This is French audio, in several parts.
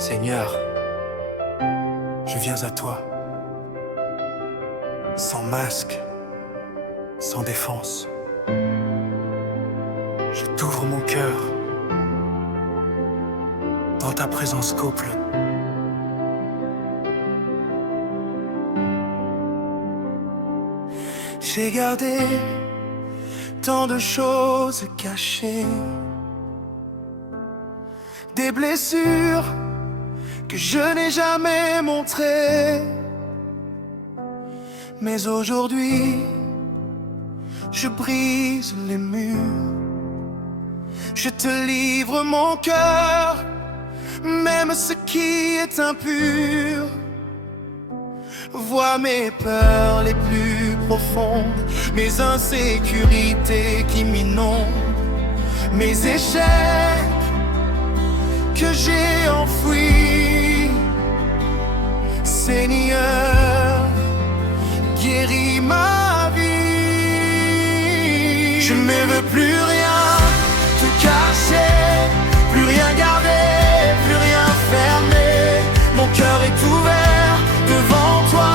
Seigneur, je viens à toi, sans masque, sans défense. Je t'ouvre mon cœur, dans ta présence couple. J'ai gardé tant de choses cachées, des blessures que je n'ai jamais montrées. Mais aujourd'hui, je brise les murs. Je te livre mon cœur, même ce qui est impur. Vois mes peurs les plus profondes, mes insécurités qui m'inondent, mes échecs que j'ai enfouis. Seigneur, guéris ma vie. Je ne veux plus rien te cacher, plus rien garder, plus rien fermer. Mon cœur est ouvert devant toi,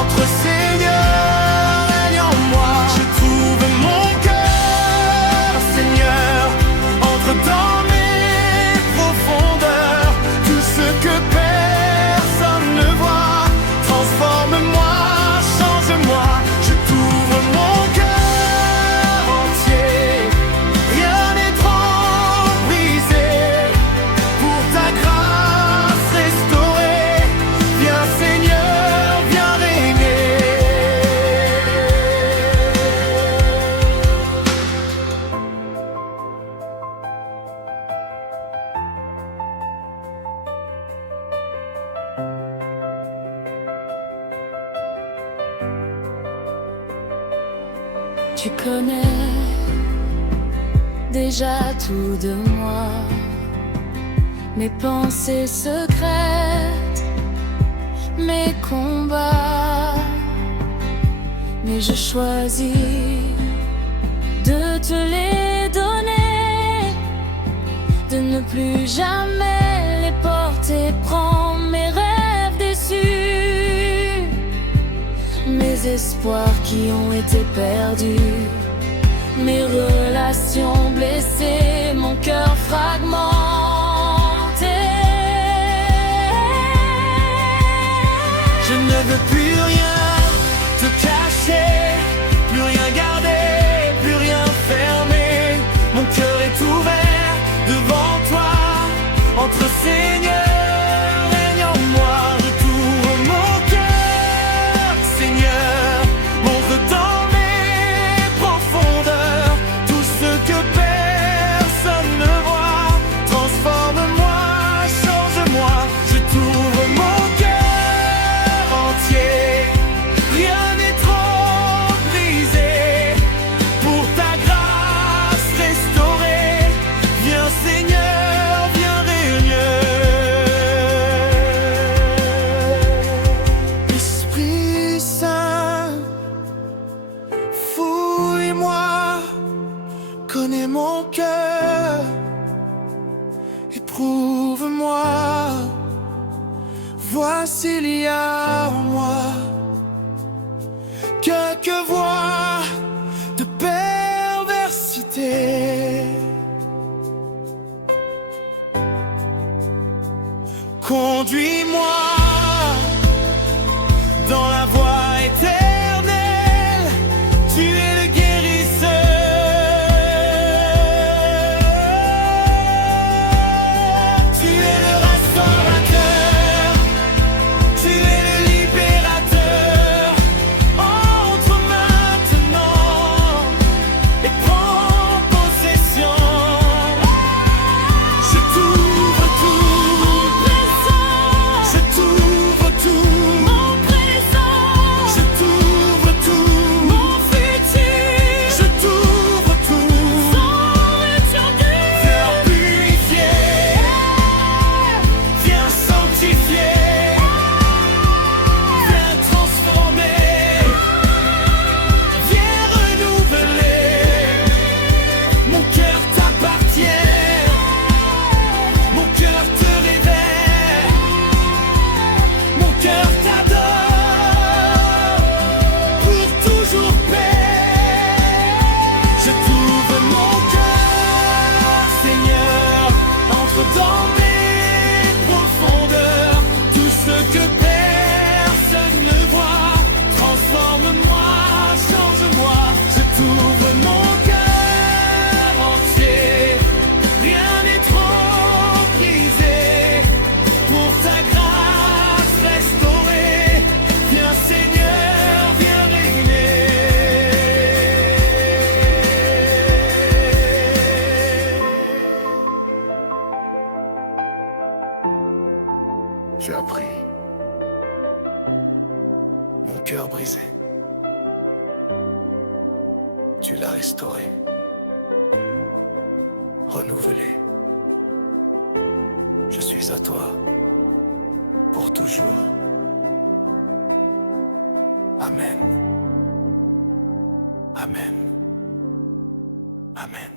entre Seigneur, règne en moi. Je trouve mon cœur, Seigneur, entre dans mes profondeurs. Tout ce que personne ne voit, transforme-moi, change-moi. Je t'ouvre mon cœur entier, rien n'est trop brisé. Pour ta grâce restaurée, viens Seigneur, viens régner. Tu connais déjà tout de moi, mes pensées secrètes, mes combats. Mais je choisis de te les donner, de ne plus jamais les porter. Prends mes rêves déçus, mes espoirs qui ont été perdus, mes relations blessées, mon cœur fragmenté. Je ne veux plus rien te cacher, plus rien garder, plus rien fermer. Mon cœur est ouvert devant toi, entre Seigneur, règne en moi. Je t'ouvre mon cœur, Seigneur, montre dans mes profondeurs tout ce que personne ne voit. Transforme-moi, change-moi. Je t'ouvre mon cœur entier, rien n'est trop brisé. Pour ta grâce restaurée, viens Seigneur, viens régner. Esprit Saint, fouille-moi, connais mon cœur, éprouve-moi, vois s'il y a en moi quelques voix de perversité. Conduis-moi dans la voie éternelle, tu es le guérisseur, tu es le restaurateur, tu es le libérateur. Entre maintenant tu l'as restauré, renouvelé. Je suis à toi pour toujours. Amen. Amen. Amen.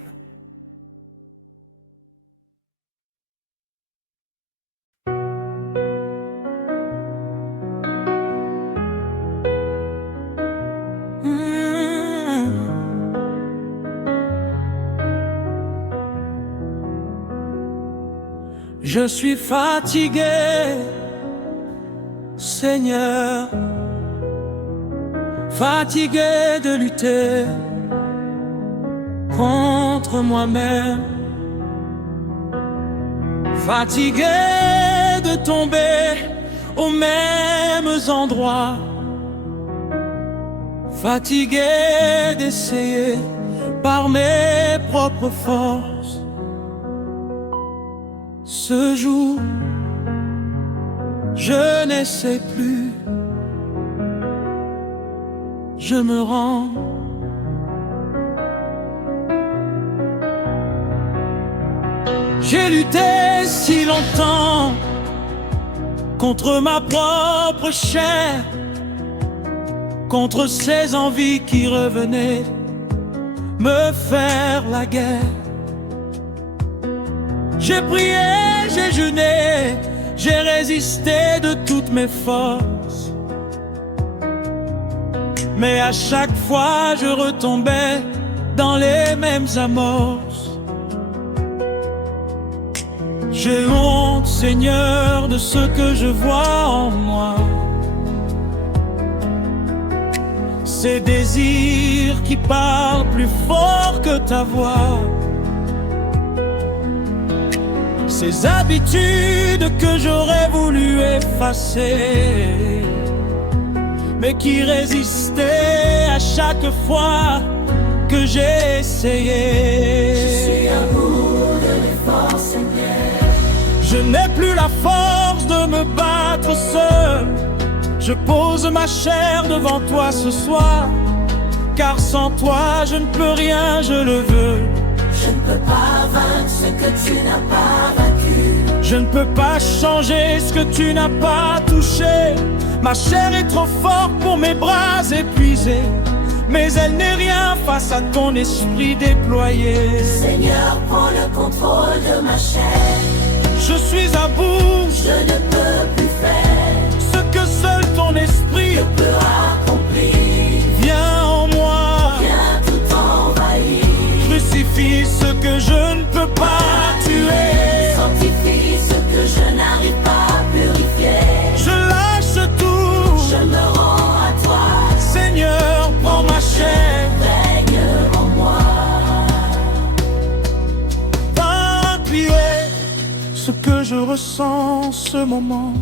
Je suis fatigué, Seigneur, fatigué de lutter contre moi-même, fatigué de tomber aux mêmes endroits, fatigué d'essayer par mes propres forces. Ce jour, je n'essaie plus, je me rends. J'ai lutté si longtemps contre ma propre chair, contre ces envies qui revenaient me faire la guerre. J'ai prié, j'ai jeûné, j'ai résisté de toutes mes forces. Mais à chaque fois je retombais dans les mêmes amorces. J'ai honte, Seigneur, de ce que je vois en moi. Ces désirs qui parlent plus fort que ta voix. Ces habitudes que j'aurais voulu effacer, mais qui résistaient à chaque fois que j'ai essayé. Je suis à bout de l'effort, Seigneur. Je n'ai plus la force de me battre seul. Je pose ma chair devant toi ce soir, car sans toi je ne peux rien, je le veux. Je ne peux pas vaincre ce que tu n'as pas vaincu. Je ne peux pas changer ce que tu n'as pas touché. Ma chair est trop forte pour mes bras épuisés, mais elle n'est rien face à ton esprit déployé. Seigneur, prends le contrôle de ma chair. Je suis à bout, Je ne peux plus faire ce que seul ton esprit peut accomplir. vient en moi. Viens tout envahir. Crucifie ce que je ne peux pas tuer. Sanctifie ce que je n'arrive pas à purifier. Je lâche tout, Je me rends à toi. Seigneur, prends ma chair. Règne en moi. Va plier ce que je ressens en ce moment.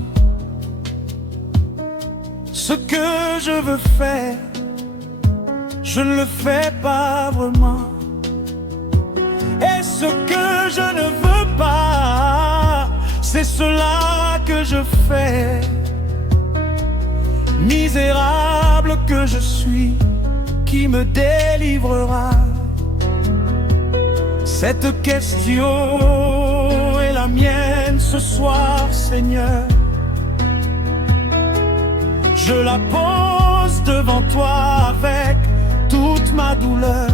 Ce que je veux faire, je ne le fais pas vraiment. Et ce que je ne veux pas, c'est cela que je fais. Misérable que je suis, qui me délivrera? Cette question est la mienne ce soir, Seigneur. Je la pose devant toi avec toute ma douleur.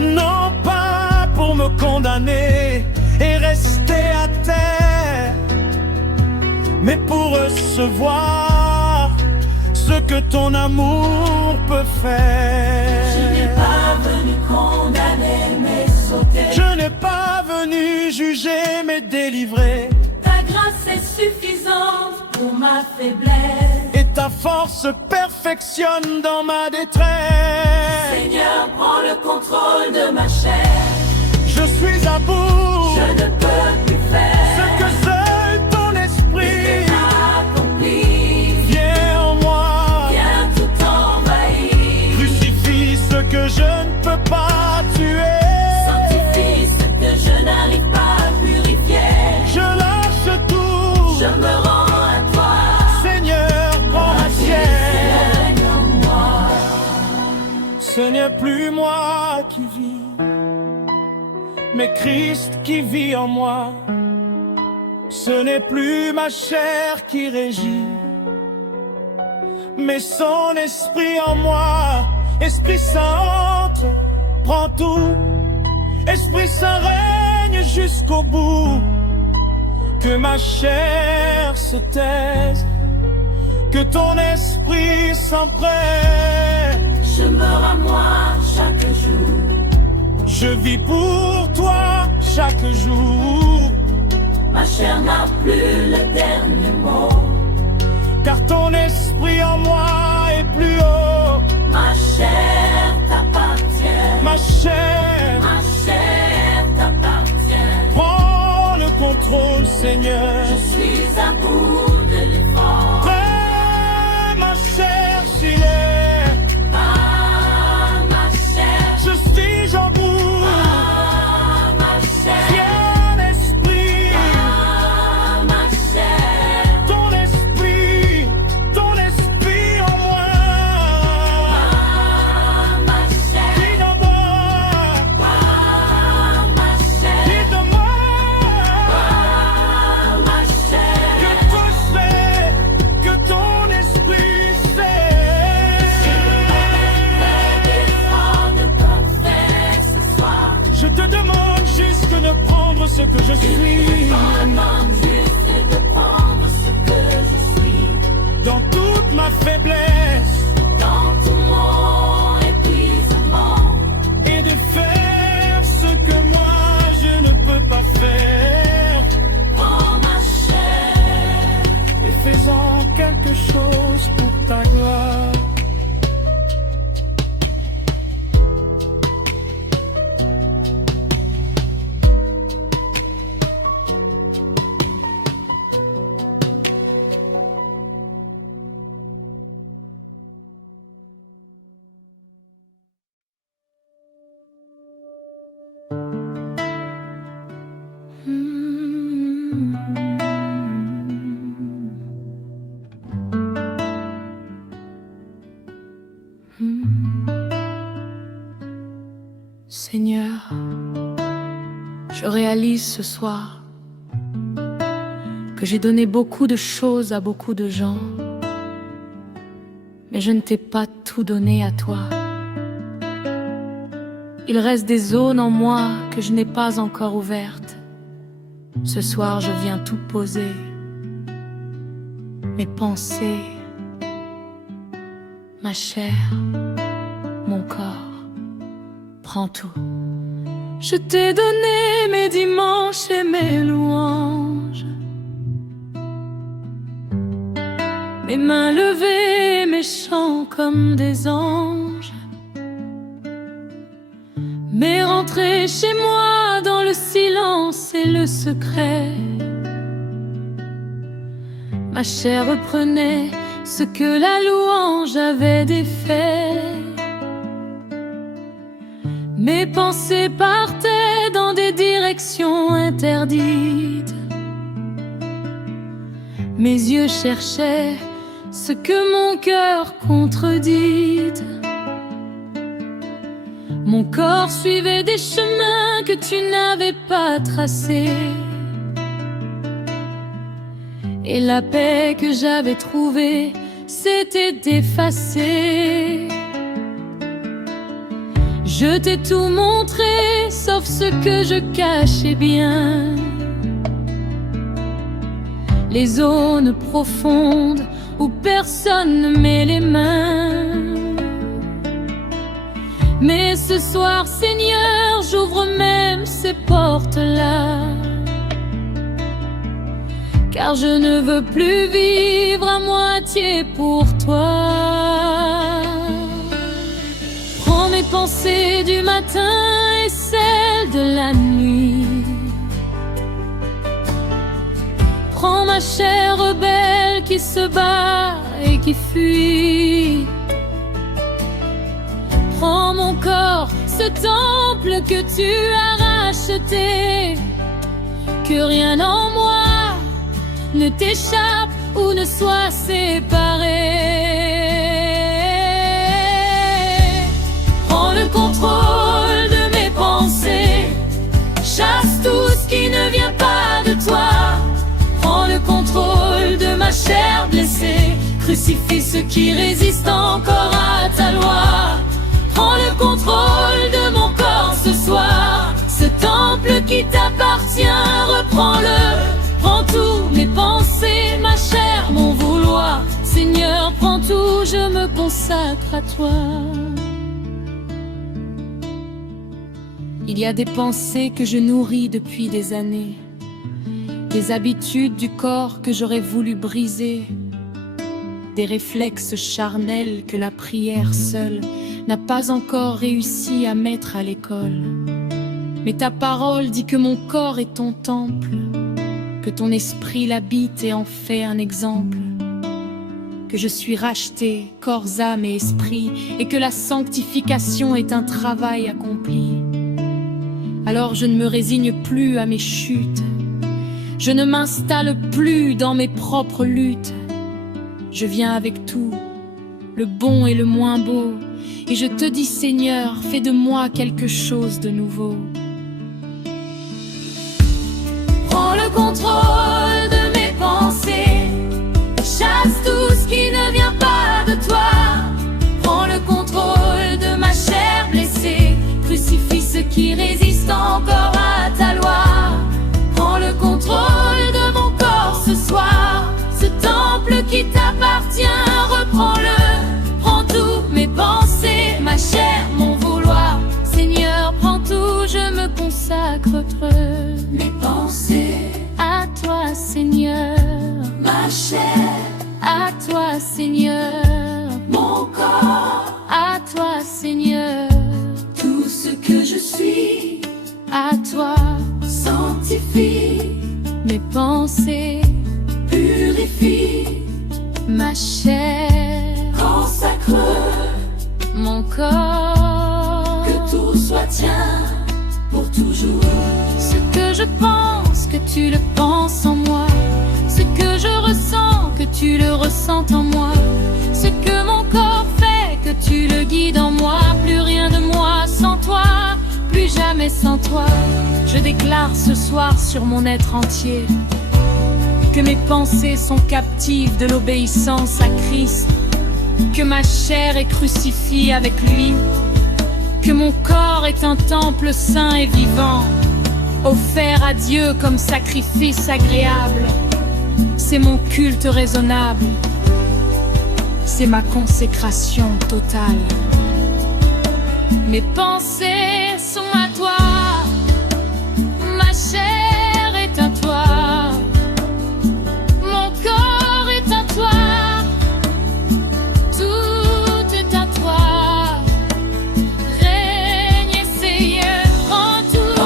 Non pas pour me condamner et rester à terre, mais pour recevoir ce que ton amour peut faire. Je n'ai pas venu condamner, mais sauter. Je n'ai pas venu juger, mais délivrer. Ta grâce est suffisante pour ma faiblesse. Et ta force se perfectionne dans ma détresse. Seigneur, prends le contrôle de ma chair. Je suis à bout, Je ne peux plus faire ce que seul ton esprit accompli. vient en moi. Viens tout envahir. Crucifie ce que je ne peux pas tuer. Sanctifie ce que je n'arrive pas à purifier. Je lâche tout, Je me rends à toi. Seigneur, prends ma chair. Règne en moi. Ce n'est plus moi qui vis, mais Christ qui vit en moi. Ce n'est plus ma chair qui régit, mais son esprit en moi. Esprit Saint entre, prend tout. Esprit Saint règne jusqu'au bout. Que ma chair se taise, que ton esprit s'empresse. Je meurs à moi chaque jour. Je vis pour toi chaque jour. Ma chair n'a plus le dernier mot. Car ton esprit en moi est plus haut. Ma chair t'appartient. Ma chair t'appartient. Prends le contrôle, Seigneur. Je suis à bout de l'effort. Prends ma chair, s'il est. Ma chair. Je suis en bout. Ma chair. Viens, esprit. Ma chair. Ton esprit en moi. Ma chair. Dis en moi. Ma chair. Dis de moi. Ma chair. Que toi sais, que ton esprit sait. Je te demande juste de prendre ce que je suis. Dans toute ma faiblesse. Dans tout mon épuisement. Et de faire ce que moi je ne peux pas faire. Prends ma chair. Et faisant quelque chose pour ta gloire. Seigneur, je réalise ce soir que j'ai donné beaucoup de choses à beaucoup de gens, mais je ne t'ai pas tout donné à toi. Il reste des zones en moi que je n'ai pas encore ouvertes. Ce soir, je viens tout poser. Mes pensées, ma chair, mon corps. Prends tout. Je t'ai donné mes dimanches et mes louanges, mes mains levées, mes chants comme des anges, mes rentrées chez moi dans le silence et le secret. Ma chair reprenait ce que la louange avait défait. Mes pensées partaient dans des directions interdites. Mes yeux cherchaient ce que mon cœur contredit. Mon corps suivait des chemins que tu n'avais pas tracés. Et la paix que j'avais trouvée s'était effacée. Je t'ai tout montré, sauf ce que je cachais bien. Les zones profondes où personne ne met les mains. Mais ce soir, Seigneur, j'ouvre même ces portes-là. Car je ne veux plus vivre à moitié pour toi. Prends mes pensées du matin et celles de la nuit. Prends ma chair rebelle qui se bat et qui fuit. Prends mon corps, ce temple que tu as racheté. Que rien en moi ne t'échappe ou ne soit séparé. Crucifie ceux qui résistent encore à ta loi. Prends le contrôle de mon corps ce soir. Ce temple qui t'appartient, reprends-le. Prends tout, mes pensées, ma chair, mon vouloir. Seigneur, prends tout, je me consacre à toi. Il y a des pensées que je nourris depuis des années, des habitudes du corps que j'aurais voulu briser, des réflexes charnels que la prière seule n'a pas encore réussi à mettre à l'école. Mais ta parole dit que mon corps est ton temple, que ton esprit l'habite et en fait un exemple, que je suis racheté, corps, âme et esprit, et que la sanctification est un travail accompli. Alors je ne me résigne plus à mes chutes, je ne m'installe plus dans mes propres luttes. Je viens avec tout, le bon et le moins beau, et je te dis Seigneur, fais de moi quelque chose de nouveau. Prends le contrôle de mes pensées, chasse tout ce qui ne vient pas de toi. Prends le contrôle de ma chair blessée, crucifie ceux qui résistent encore à ta loi. Prends le contrôle de mon corps ce soir. Ce temple qui t'appartient, reprends-le. Prends tout, mes pensées, ma chair, mon vouloir. Seigneur, prends tout, je me consacre. Mes pensées, À toi, Seigneur. ma chair, À toi, Seigneur. mon corps, À toi, Seigneur. tout ce que je suis, À toi, sanctifie, mes pensées, purifie, ma chair, consacre, mon corps. que tout soit tien pour toujours. Ce que je pense, que tu le penses en moi. Ce que je ressens, que tu le ressens en moi. Ce que mon corps fait, que tu le guides en moi. Plus rien de moi sans toi, plus jamais sans toi. Je déclare ce soir sur mon être entier que mes pensées sont captives de l'obéissance à Christ, que ma chair est crucifiée avec lui, que mon corps est un temple saint et vivant, offert à Dieu comme sacrifice agréable. C'est mon culte raisonnable, c'est ma consécration totale. Mes pensées sont à toi, ma chair est à toi, mon corps est à toi, tout est à toi. Règne Seigneur, prends tout,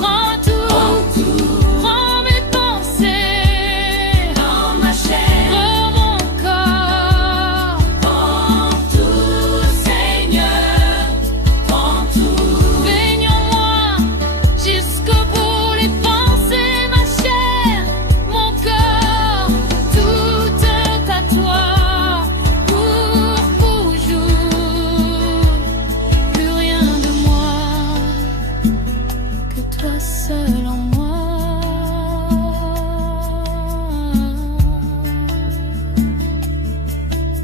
prends tout, prends mes pensées, Dans ma chair, prends mon corps. prends tout, Seigneur, prends tout. Baigne en moi jusqu'au bout les pensées, ma chair, mon corps, tout est à toi pour toujours. Plus rien de moi que toi seul en moi.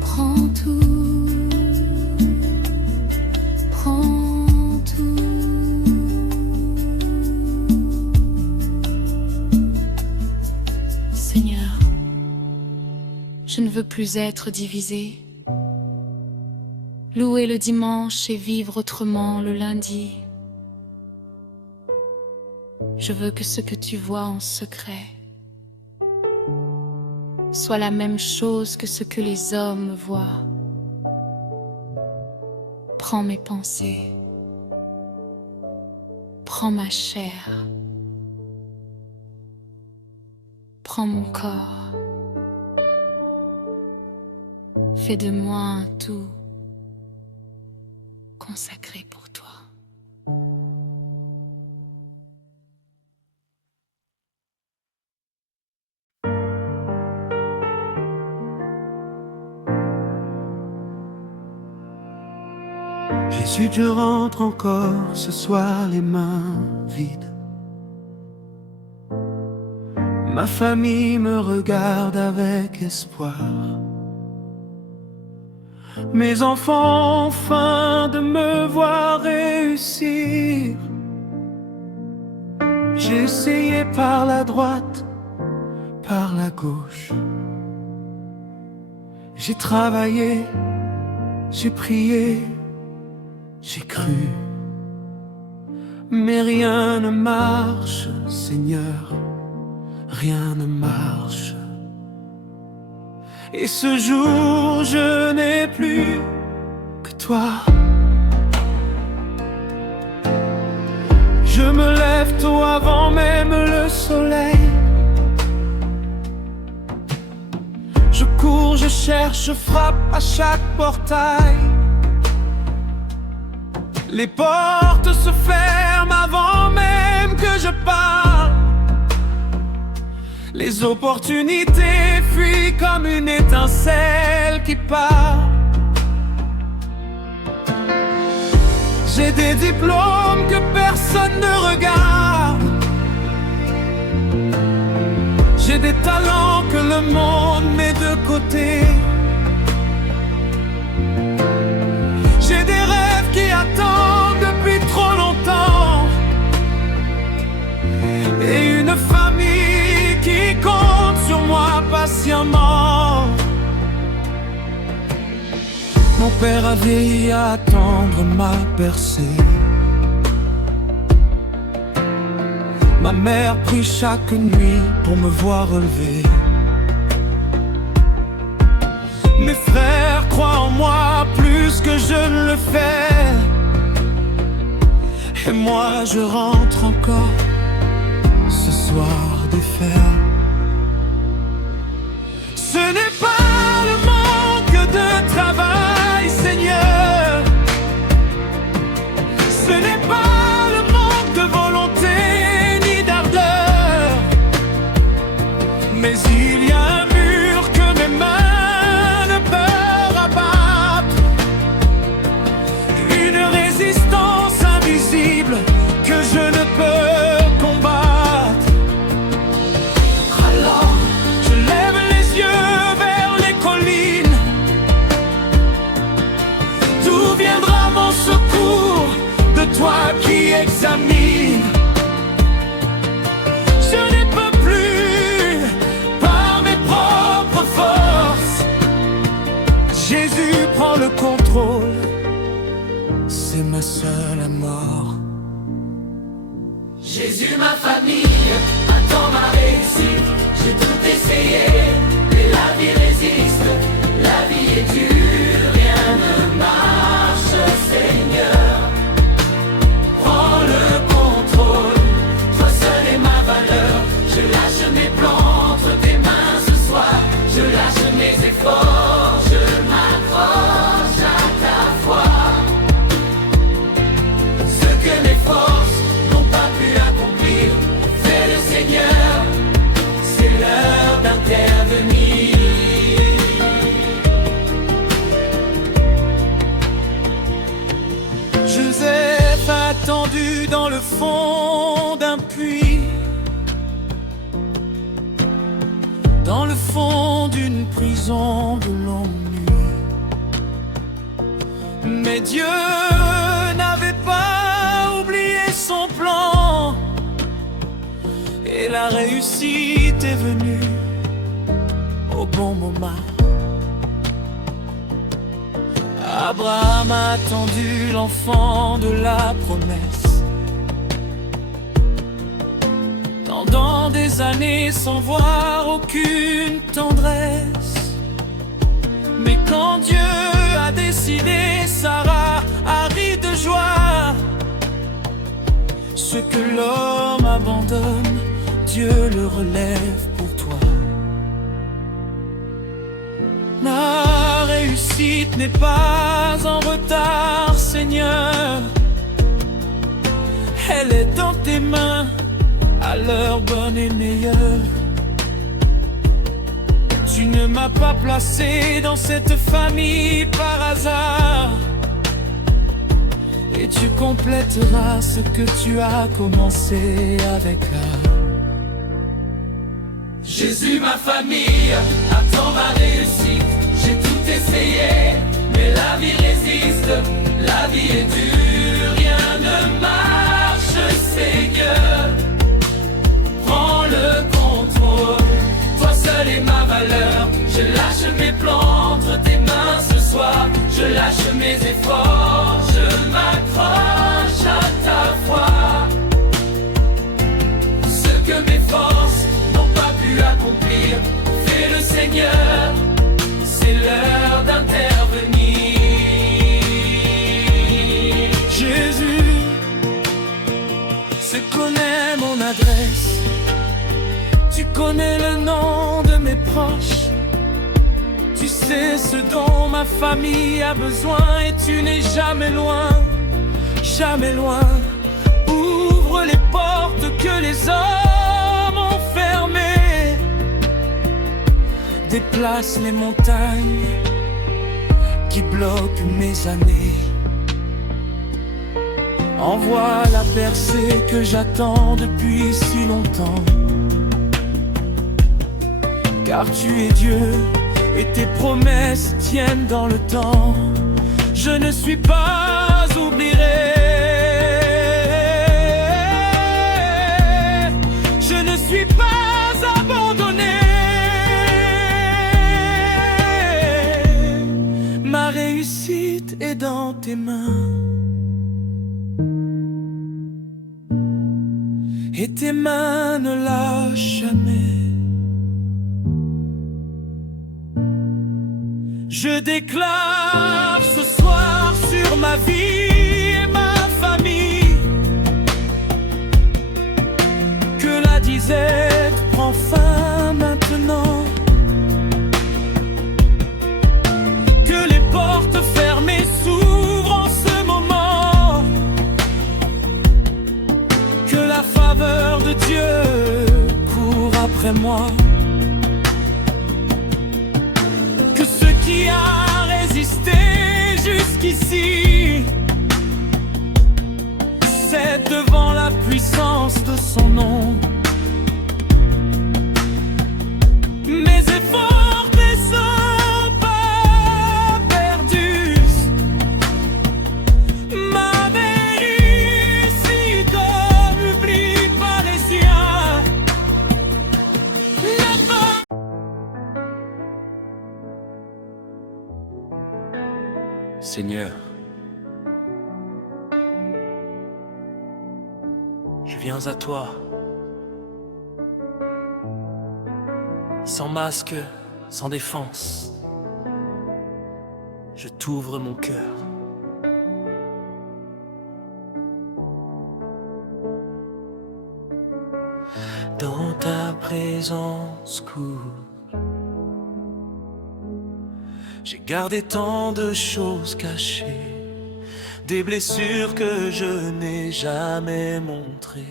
Prends tout, prends tout. Seigneur, je ne veux plus être divisé. Louer le dimanche et vivre autrement le lundi. Je veux que ce que tu vois en secret soit la même chose que ce que les hommes voient. Prends mes pensées, prends ma chair, prends mon corps, fais de moi un tout consacré pour toi. Jésus, je rentre encore ce soir les mains vides. Ma famille me regarde avec espoir. Mes enfants ont faim de me voir réussir. J'ai essayé par la droite, par la gauche. J'ai travaillé, j'ai prié, j'ai cru. Mais rien ne marche, Seigneur, rien ne marche. Et ce jour, je n'ai plus que toi. Je me lève tôt avant même le soleil. Je cours, je cherche, je frappe à chaque portail. Les portes se ferment avant même que je parle. Les opportunités fuient comme une étincelle qui part. J'ai des diplômes que personne ne regarde. J'ai des talents que le monde met de côté. J'ai des rêves qui attendent depuis trop longtemps. Et une famille qui compte sur moi patiemment. Mon père a veillé à attendre ma percée. Ma mère prie chaque nuit pour me voir relever. Mes frères croient en moi plus que je ne le fais. Et moi je rentre encore ce soir défaire. Ce n'est pas le manque de travail, Seigneur. Ce n'est pas le manque de volonté ni d'ardeur. Mais il y a un mur que mes mains ne peuvent abattre. Une résistance invisible que je ne peux combattre. Alors je lève les yeux vers les collines. D'où viendra mon secours? De toi qui examine. Je ne peux plus par mes propres forces. Jésus prend le contrôle. C'est ma seule mort. Jésus, ma famille, attends ma réussite. J'ai tout essayé, mais la vie résiste. La vie est dure, rien ne marche, Seigneur. Prends le contrôle, toi seul est ma valeur. Je lâche mes plans entre tes mains ce soir. Je lâche mes efforts, je m'accroche à ta foi. Ce que mes forces n'ont pas pu accomplir, fais le Seigneur, c'est l'heure d'intervenir. Joseph attendu dans le fond d'un puits, dans le fond d'une prison de longue nuit. Mais Dieu n'avait pas oublié son plan, et la réussite est venue au bon moment. Abraham a attendu l'enfant de la promesse pendant des années sans voir aucune tendresse. Mais quand Dieu a décidé, Sarah a ri de joie. Ce que l'homme abandonne, Dieu le relève pour toi. La réussite n'est pas en retard, Seigneur. Elle est dans tes mains, à l'heure bonne et meilleure. Tu ne m'as pas placé dans cette famille par hasard. Et tu complèteras ce que tu as commencé avec elle. Jésus, ma famille, attends ma réussite. J'ai tout essayé, mais la vie résiste, la vie est dure, rien ne marche, Seigneur. Prends le contrôle, toi seul est ma valeur. Je lâche mes plans entre tes mains ce soir. Je lâche mes efforts, je m'accroche à ta foi. Ce que mes forces n'ont pas pu accomplir, fais le Seigneur, c'est l'heure d'intervenir. Jésus, tu connais mon adresse, tu connais le nom de mes proches, tu sais ce dont ma famille a besoin et tu n'es jamais loin, jamais loin. Ouvre les portes que les hommes ont fermées, déplace les montagnes qui bloquent mes années. Envoie la percée que j'attends depuis si longtemps. Car tu es Dieu et tes promesses tiennent dans le temps. Je ne suis pas oublié, je ne suis pas abandonné. Ma réussite est dans tes mains. Et tes mains ne lâchent jamais. Je déclare ce soir sur ma vie et ma famille que la disette prend fin maintenant, que les portes fermées s'ouvrent en ce moment, que la faveur de Dieu court après moi, que ce qui a résisté jusqu'ici cède devant la puissance de son nom. Mes efforts ne sont pas perdus, ma réussite n'oublie pas les siens. Seigneur, Je viens à toi, sans masque, sans défense. Je t'ouvre mon cœur. Dans ta présence coule. J'ai gardé tant de choses cachées, des blessures que je n'ai jamais montrées.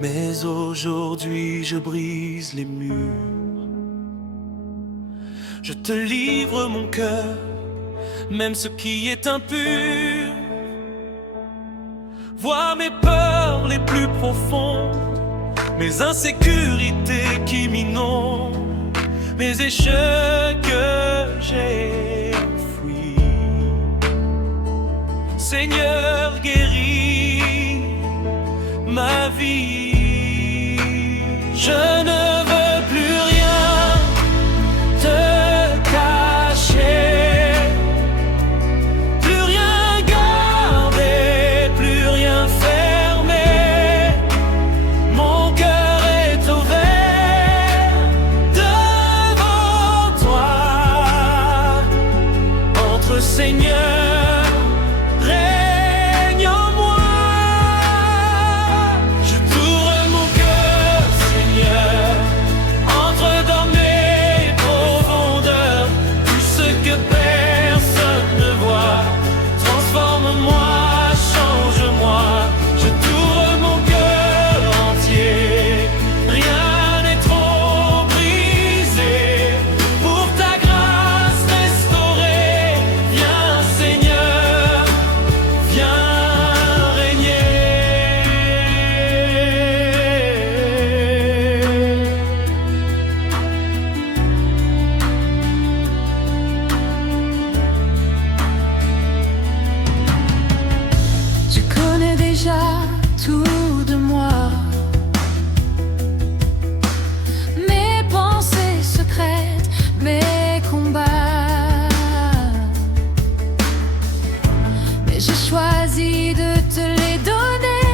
Mais aujourd'hui je brise les murs. Je te livre mon cœur, même ce qui est impur. Vois mes peurs les plus profondes, mes insécurités qui m'inondent, mes échecs que j'ai enfouis. Seigneur, guéris ma vie. Je ne veux plus rien te cacher, plus rien garder, plus rien fermer. Mon cœur est ouvert devant toi. Entre Seigneur, déjà tout de moi. Mes pensées secrètes, mes combats. Mais j'ai choisi de te les donner,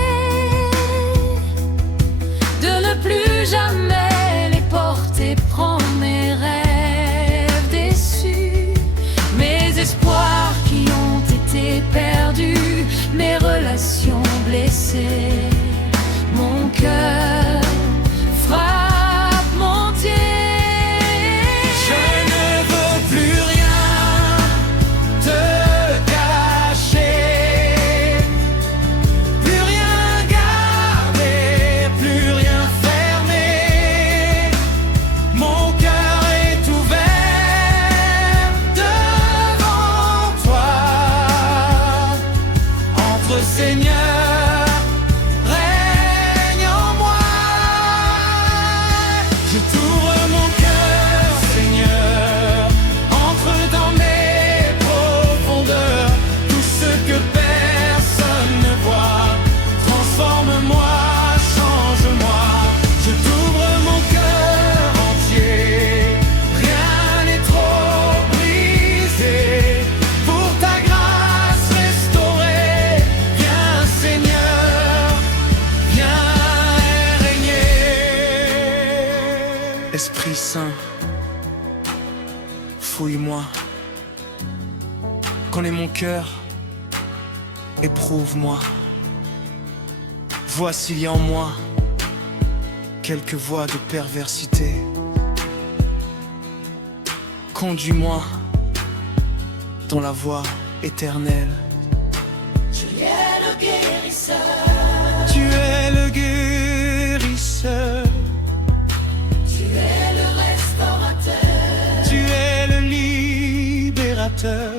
de ne plus jamais les porter. Prends mes rêves déçus, mes espoirs qui ont été perdus, mes relations blessées, mon cœur frappe mon Dieu. Je ne veux plus rien te cacher, plus rien garder, plus rien fermer. Mon cœur est ouvert devant toi. Entre Seigneur, règne en moi. Je t'ouvre mon cœur, Seigneur. Entre dans mes profondeurs, tout ce que personne ne voit. Transforme-moi, change-moi. Je t'ouvre mon cœur entier. Rien n'est trop brisé. Pour ta grâce restaurée, viens Seigneur, viens régner. Esprit Saint, fouille-moi, connais mon cœur, éprouve-moi. Vois s'il y a en moi quelques voies de perversité. Conduis-moi dans la voie éternelle. Tu es le guérisseur, Tu es le guérisseur, tu es le restaurateur, tu es le libérateur.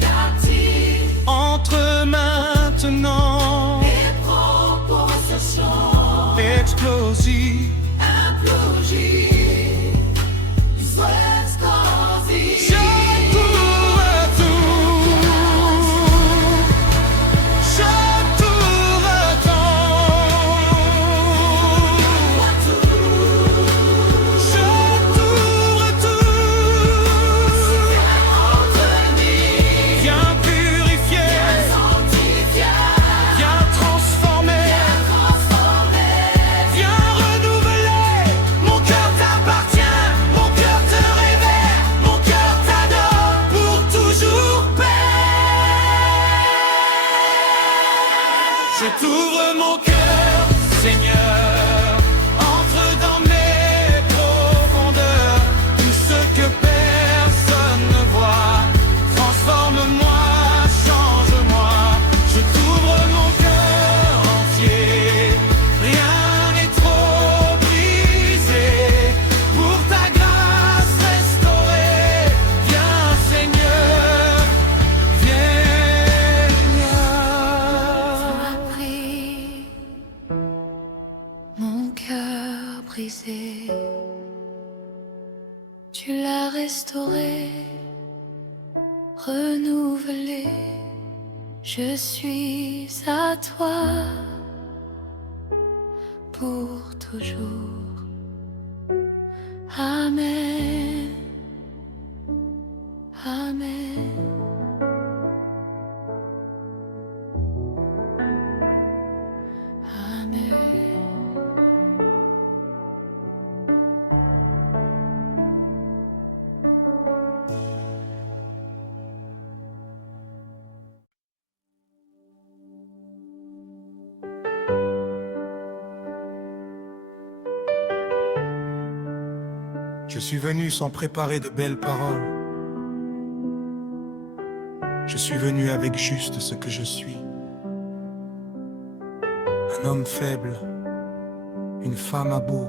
captif Entre maintenant et propositions, explosive, implosive, souhaite cosy. je t'ouvre tout, je t'ouvre je t'ouvre tout. Viens purifier, viens transformer, viens renouveler. Mon cœur t'appartient, mon cœur te révère, mon cœur t'adore pour toujours paix. Je t'ouvre mon cœur, Seigneur. Entre dans mes profondeurs, tout ce que personne ne voit. Transforme-moi, change-moi. Je t'ouvre mon cœur entier. Rien n'est trop brisé. Pour ta grâce restaurée, viens Seigneur, viens. M'a pris mon cœur brisé, tu l'as restauré, renouvelé. Je suis à toi pour toujours. Amen. Amen. Je suis venu sans préparer de belles paroles. Je suis venu avec juste ce que je suis. Un homme faible, une femme à bout,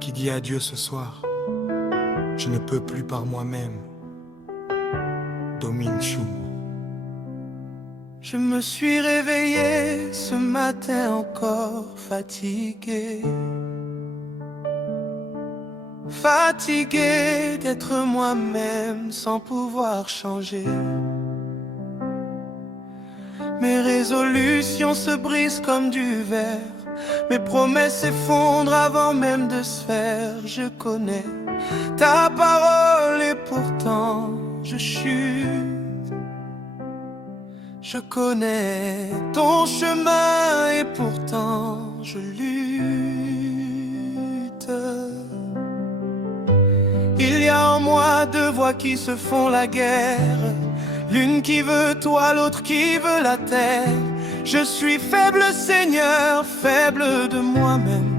qui dit adieu ce soir. Je ne peux plus par moi-même. Domine Chou. Je me suis réveillé ce matin encore fatigué. Fatigué d'être moi-même sans pouvoir changer. Mes résolutions se brisent comme du verre. Mes promesses s'effondrent avant même de se faire. Je connais ta parole et pourtant je chute. Je connais ton chemin et pourtant je lutte. Il y a en moi deux voix qui se font la guerre. L'une qui veut toi, l'autre qui veut la terre. Je suis faible, Seigneur, faible de moi-même.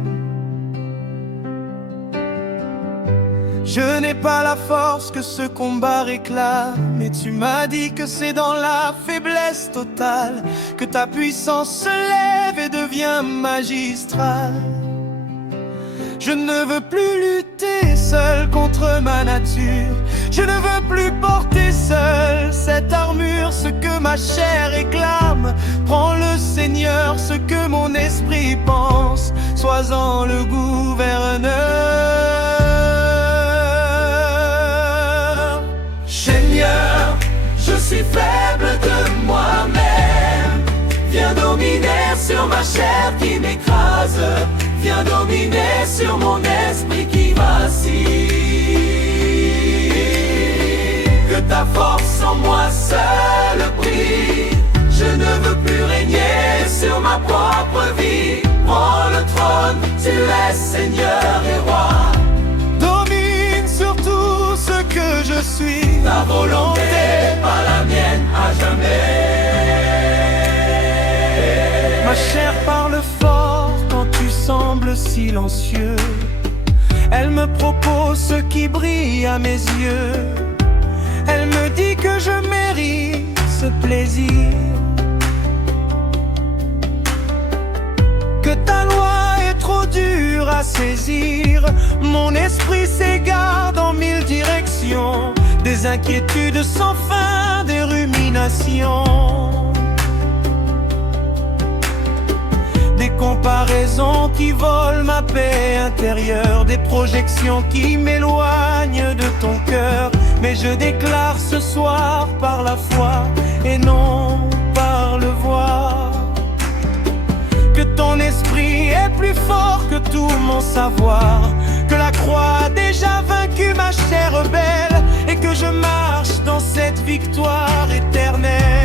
Je n'ai pas la force que ce combat réclame. Mais tu m'as dit que c'est dans la faiblesse totale que ta puissance se lève et devient magistrale. Je ne veux plus lutter seul contre ma nature. Je ne veux plus porter seul cette armure. Ce que ma chair réclame, prends-le Seigneur. Ce que mon esprit pense, sois-en le gouverneur. Seigneur, je suis faible de moi-même. Viens dominer sur ma chair qui m'écrase. Viens dominer sur mon esprit qui vacille. Que ta force en moi seule brille. Je ne veux plus régner sur ma propre vie. Prends le trône, tu es Seigneur et Roi. Domine sur tout ce que je suis. Ta volonté, pas la mienne à jamais. Ma chair parle fort quand tu sembles silencieux. Elle me propose ce qui brille à mes yeux. Elle me dit que je mérite ce plaisir. Que ta loi est trop dure à saisir. Mon esprit s'égare dans mille directions. Des inquiétudes sans fin, des ruminations. Des comparaisons qui volent ma paix intérieure. Des projections qui m'éloignent de ton cœur. Mais je déclare ce soir par la foi et non par le voir que ton esprit est plus fort que tout mon savoir. Que la croix a déjà vaincu ma chair rebelle. Et que je marche dans cette victoire éternelle.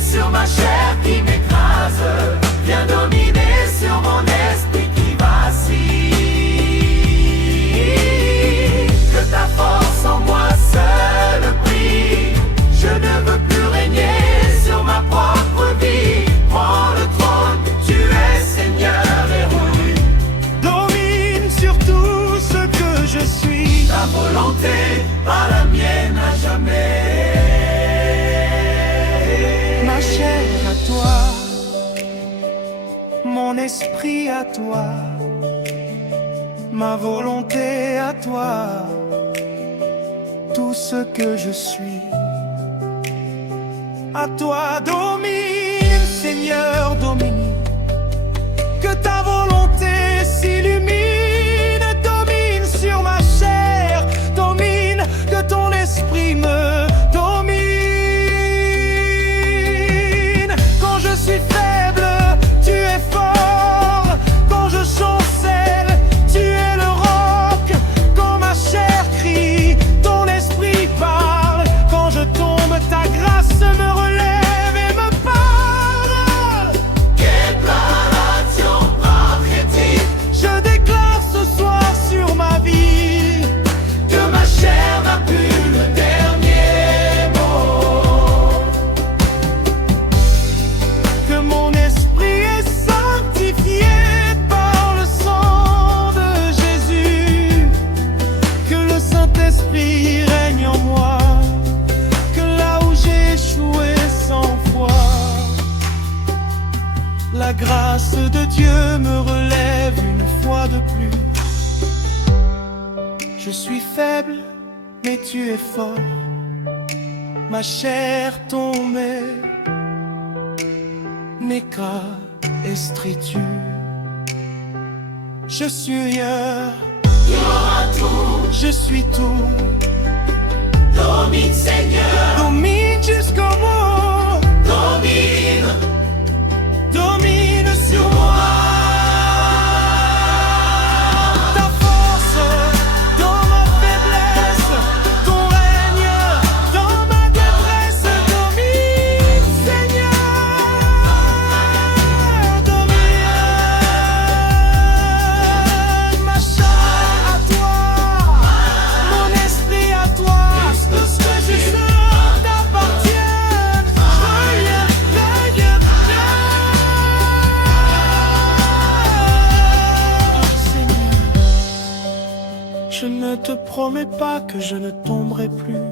Sur ma chair qui m'écrase, viens dominer sur mon esprit qui vacille. Que ta force en moi seule brille. Je ne veux plus régner sur ma propre vie. Prends le trône, tu es Seigneur et Roi. Domine sur tout ce que je suis. Ta volonté, pas la mienne à jamais. Ma chair à toi, mon esprit à toi, ma volonté à toi, tout ce que je suis. À toi domine, Seigneur, domine. Que ta volonté s'illumine, domine sur ma chair, domine, que ton esprit me domine. Je suis faible, tu es fort. Quand je chancelle, tu es le roc. Quand ma chair crie, ton esprit parle. Quand je tombe, ta grâce me relève et me parle. Déclaration prophétique. Je déclare ce soir sur ma vie que ma chair n'a plus le dernier mot. Que mon esprit est sanctifié par le sang de Jésus. Que le Saint-Esprit règne en moi. Que là où j'ai échoué 100 fois, la grâce de Dieu me relève une fois de plus. Je suis faible, mais tu es fort. Ma chair tombée m'écrase et striture. Je suis rien, tu auras tout. Je suis tout. Domine, Seigneur, Domine jusqu'au bout. domine. Domine sur moi. Ta force dans ma faiblesse, ton règne dans ma détresse. Domine, Seigneur, domine. Ma chair à toi, mon esprit à toi. Tout ce que Je j'ai, t'appartiens. Rien, rien, Seigneur, je ne te promets pas que je ne tomberai plus.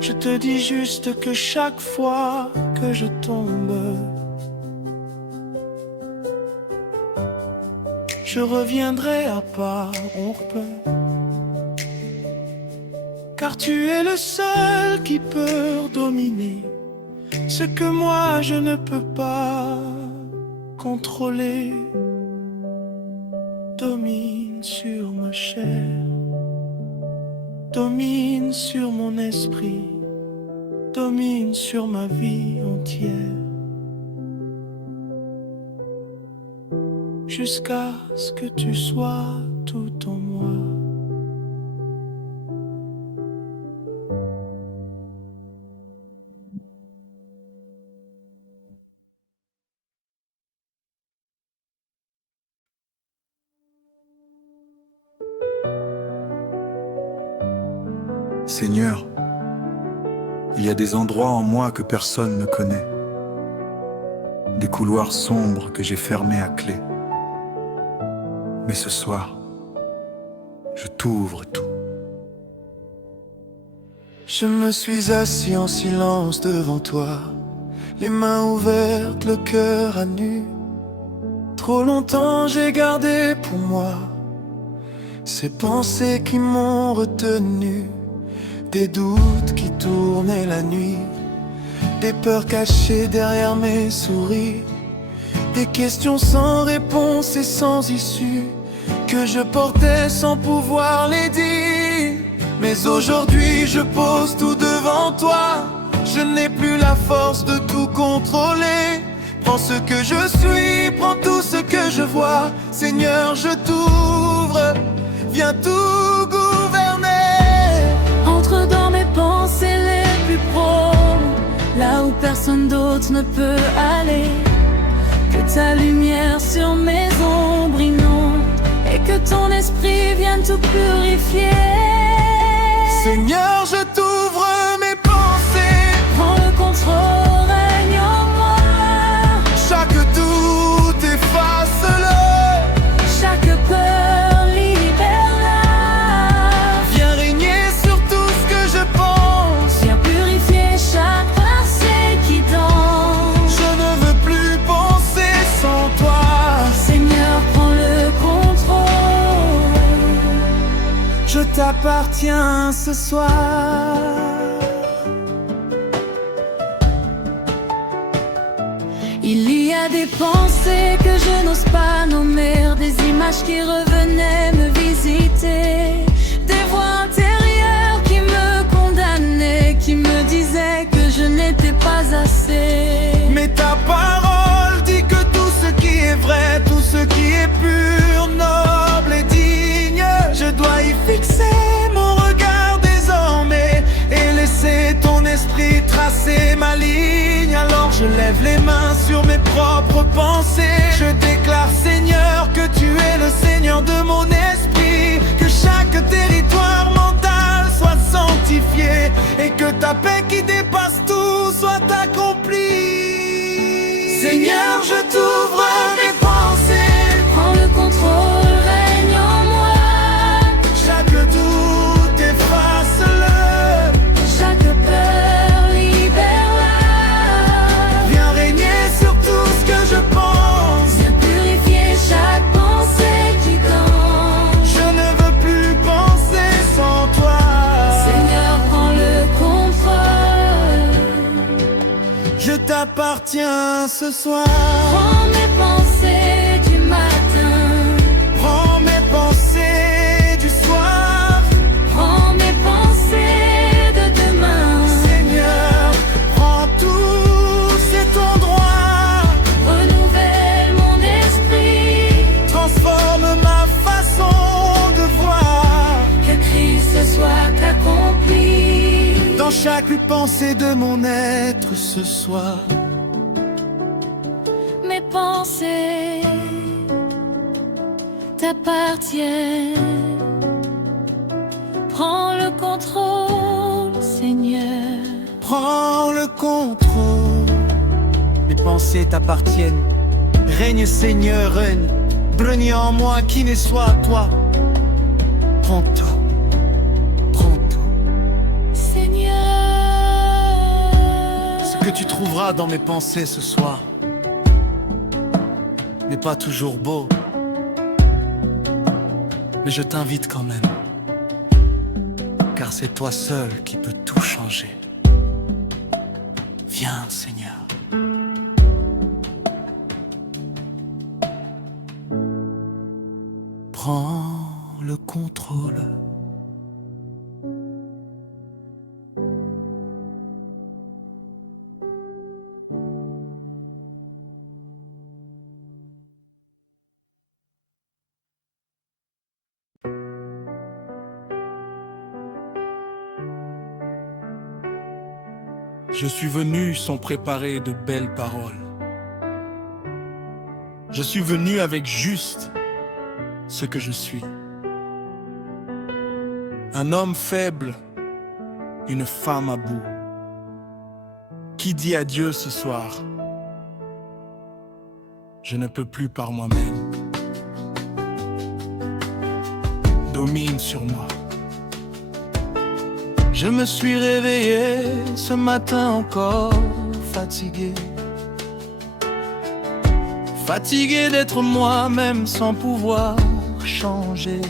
Je te dis juste que chaque fois que je tombe, je reviendrai à pas on peut. Car tu es le seul qui peut dominer ce que moi je ne peux pas contrôler. Domine sur ma chair, domine sur mon esprit, domine sur ma vie entière, jusqu'à ce que tu sois tout en moi. Seigneur, il y a des endroits en moi que personne ne connaît, des couloirs sombres que j'ai fermés à clé. Mais ce soir, je t'ouvre tout. Je me suis assis en silence devant toi, les mains ouvertes, le cœur à nu. Trop longtemps j'ai gardé pour moi ces pensées qui m'ont retenu, des doutes qui tournaient la nuit, des peurs cachées derrière mes souris, des questions sans réponse et sans issue que je portais sans pouvoir les dire. Mais aujourd'hui je pose tout devant toi, je n'ai plus la force de tout contrôler. Prends ce que je suis, prends tout ce que je vois. Seigneur, je t'ouvre, viens tout gouverner. Entre dans mes pensées les plus profondes, là où personne d'autre ne peut aller. Que ta lumière sur mes ombres inonde et que ton esprit vienne tout purifier. Seigneur, je t'ouvre mes pensées. Prends le contrôle, règne en moi. Chaque doute, efface-le. Chaque peur, libère-la. Viens régner sur tout ce que je pense. Viens purifier chaque pensée qui danse. Je ne veux plus penser sans toi. Seigneur, prends le contrôle. Je t'appartiens ce soir. Il y a des pensées que je n'ose pas nommer, des images qui revenaient me visiter, des voix intérieures qui me condamnaient, qui me disaient que je n'étais pas assez. Mais ta parole dit que tout ce qui est vrai, tout ce qui est pur, noble et digne, je dois y fixer mon regard désormais et laisser ton esprit tracer ma ligne. Alors je lève les mains sur mes propres pensées. Je déclare, Seigneur, que tu es le Seigneur de mon esprit, que chaque territoire mental soit sanctifié et que ta paix qui dépasse tout soit accomplie. Seigneur, je t'ouvre mes pensées. Prends le contrôle, règne en moi. Chaque doute, efface-le. Chaque peur, libère-la. Viens régner sur tout ce que je pense. Viens purifier chaque pensée qui danse. Je ne veux plus penser sans toi. Seigneur, prends le contrôle. Je t'appartiens ce soir. Prends mes pensées du matin. plus pensée de mon être ce soir. Mes pensées t'appartiennent. Prends le contrôle, Seigneur. Prends le contrôle. Mes pensées t'appartiennent. Règne Seigneur, règne. Brûle en moi qui ne soit toi. Prends tout. Prends tout. Seigneur, Ce que tu trouveras dans mes pensées ce soir n'est pas toujours beau, mais je t'invite quand même, car c'est toi seul qui peux tout changer. Viens, Seigneur. Prends le contrôle. Je suis venu sans préparer de belles paroles. Je suis venu avec juste ce que je suis. Un homme faible, une femme à bout. Qui dit adieu ce soir? Je ne peux plus par moi-même. Domine sur moi. Je me suis réveillé ce matin encore fatigué. Fatigué d'être moi-même sans pouvoir changer.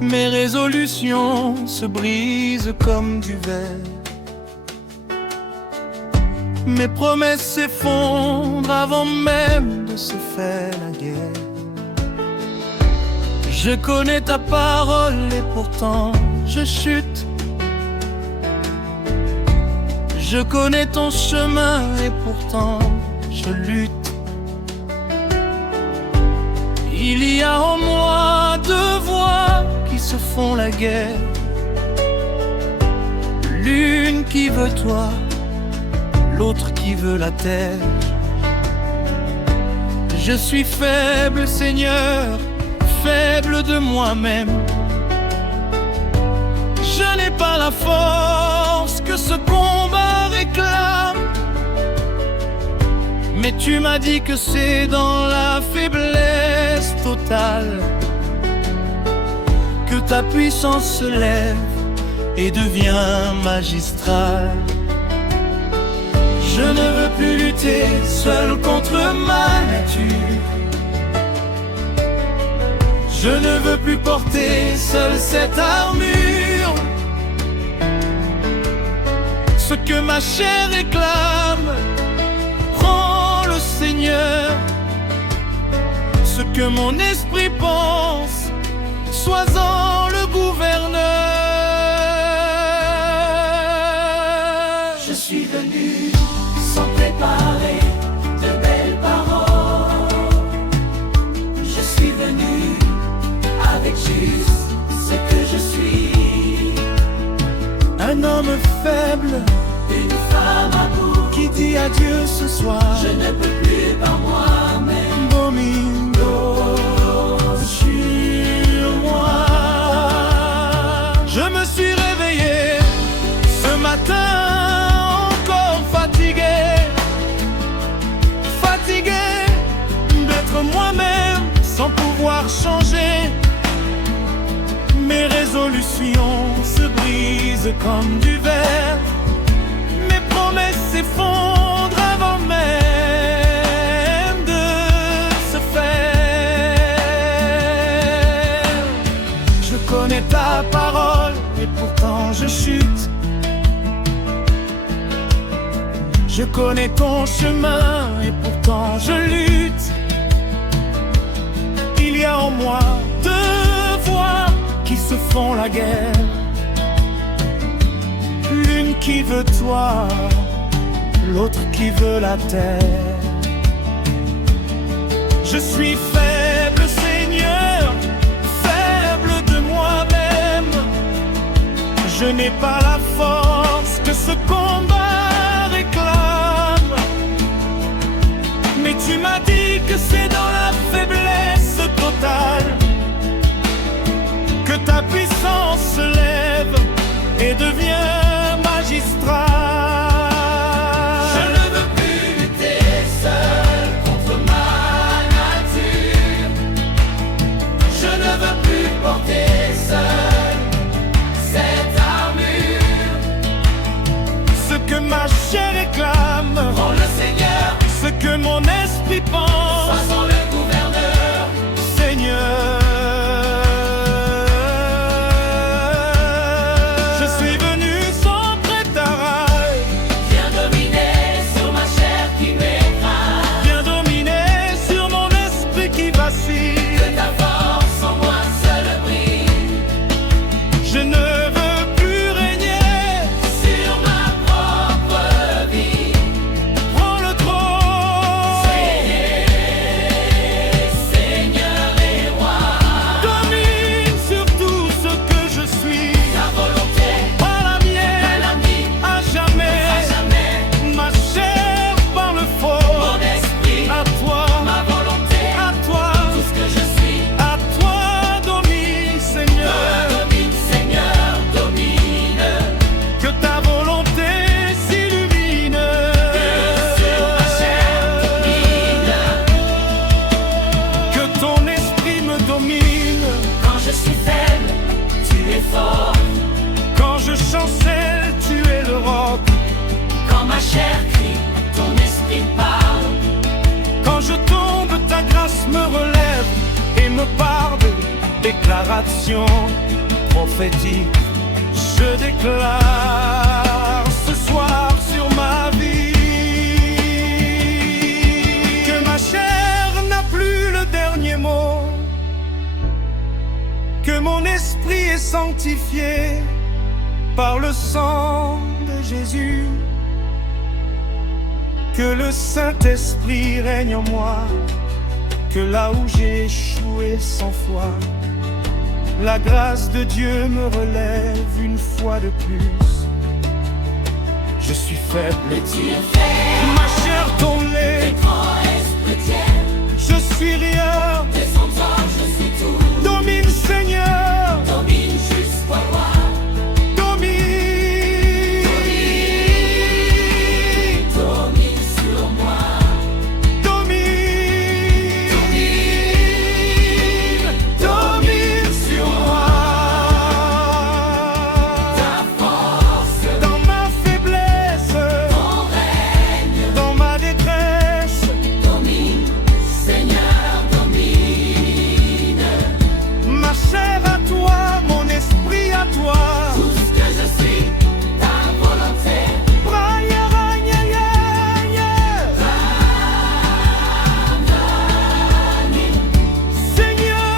Mes résolutions se brisent comme du verre. Mes promesses s'effondrent avant même de se faire la guerre. Je connais ta parole et pourtant je chute. Je connais ton chemin et pourtant je lutte. Il y a en moi deux voix qui se font la guerre. L'une qui veut toi, l'autre qui veut la terre. Je suis faible, Seigneur, faible de moi-même. Je n'ai pas la force que ce combat réclame. Mais tu m'as dit que c'est dans la faiblesse totale que ta puissance se lève et devient magistrale. Je ne veux plus lutter seul contre ma nature. Je ne veux plus porter seul cette armure. Ce que ma chair réclame, prends le Seigneur. Ce que mon esprit pense, sois-en le gouverneur. Je suis venu sans préparer de belles paroles. Je suis venu avec juste ce que je suis. Un homme faible, Une femme à bout, qui dit adieu ce soir. je ne peux plus par moi-même. Domingo sur moi. Je me suis réveillé ce matin encore fatigué. Fatigué d'être moi-même sans pouvoir changer. Mes résolutions se brisent comme du verre. Mes promesses s'effondrent avant même de se faire. Je connais ta parole et pourtant je chute. Je connais ton chemin et pourtant je lutte. Il y a en moi deux voix qui se font la guerre. L'une qui veut toi, l'autre qui veut la terre. Je suis faible, Seigneur, faible de moi-même. Je n'ai pas la force que ce combat réclame, mais tu m'as dit que c'est dans la faiblesse totale que ta puissance se lève et devient magistrat. Je ne veux plus lutter seul contre ma nature. Je ne veux plus porter seul cette armure. Ce que ma chair réclame, Prends le Seigneur, ce que mon esprit pense, sois son le gouverneur. Seigneur. Je suis venu sans prétaraille, Viens dominer sur ma chair qui m'écrase. viens dominer sur mon esprit qui vacille. Que ta force en moi seule brille. Je ne veux plus régner, Sur ma propre vie. prends le trône, Seigneur et roi. domine sur tout ce que je suis, Ta volonté pas la est mienne, la mienne. à À jamais. jamais, Ma chair parle fort, mon esprit, à toi, ma volonté, à toi, tout ce que je suis. à toi domine, Seigneur. Domine, Seigneur, domine. Que ta volonté s'illumine. Sur ma chair domine. Que ton esprit me domine. Quand je suis faible, tu es fort. Quand je chancelle, tu es le roc. Quand ma chair crie, ton esprit parle. Quand je tombe, ta grâce me relève et me parle. Déclaration prophétique, je déclare ce soir sur ma vie que ma chair n'a plus le dernier mot, que mon esprit est sanctifié par le sang de Jésus, que le Saint-Esprit règne en moi, que là où j'ai échoué 100 fois, la grâce de Dieu me relève une fois de plus. Je suis faible, Mais tu es faible, ma chair tombée, grand esprit tienne. je suis rien. Descends-toi, je suis tout. Domine, Seigneur, Domine jusqu'au roi. domine, Domine sur moi. domine, domine sur moi. Ta force, Dans ma faiblesse, ton règne. dans ma détresse, Domine, Seigneur, domine. ma chair à toi, mon esprit à toi. Tout ce que je suis, ta volonté. Braille, ragne, Seigneur,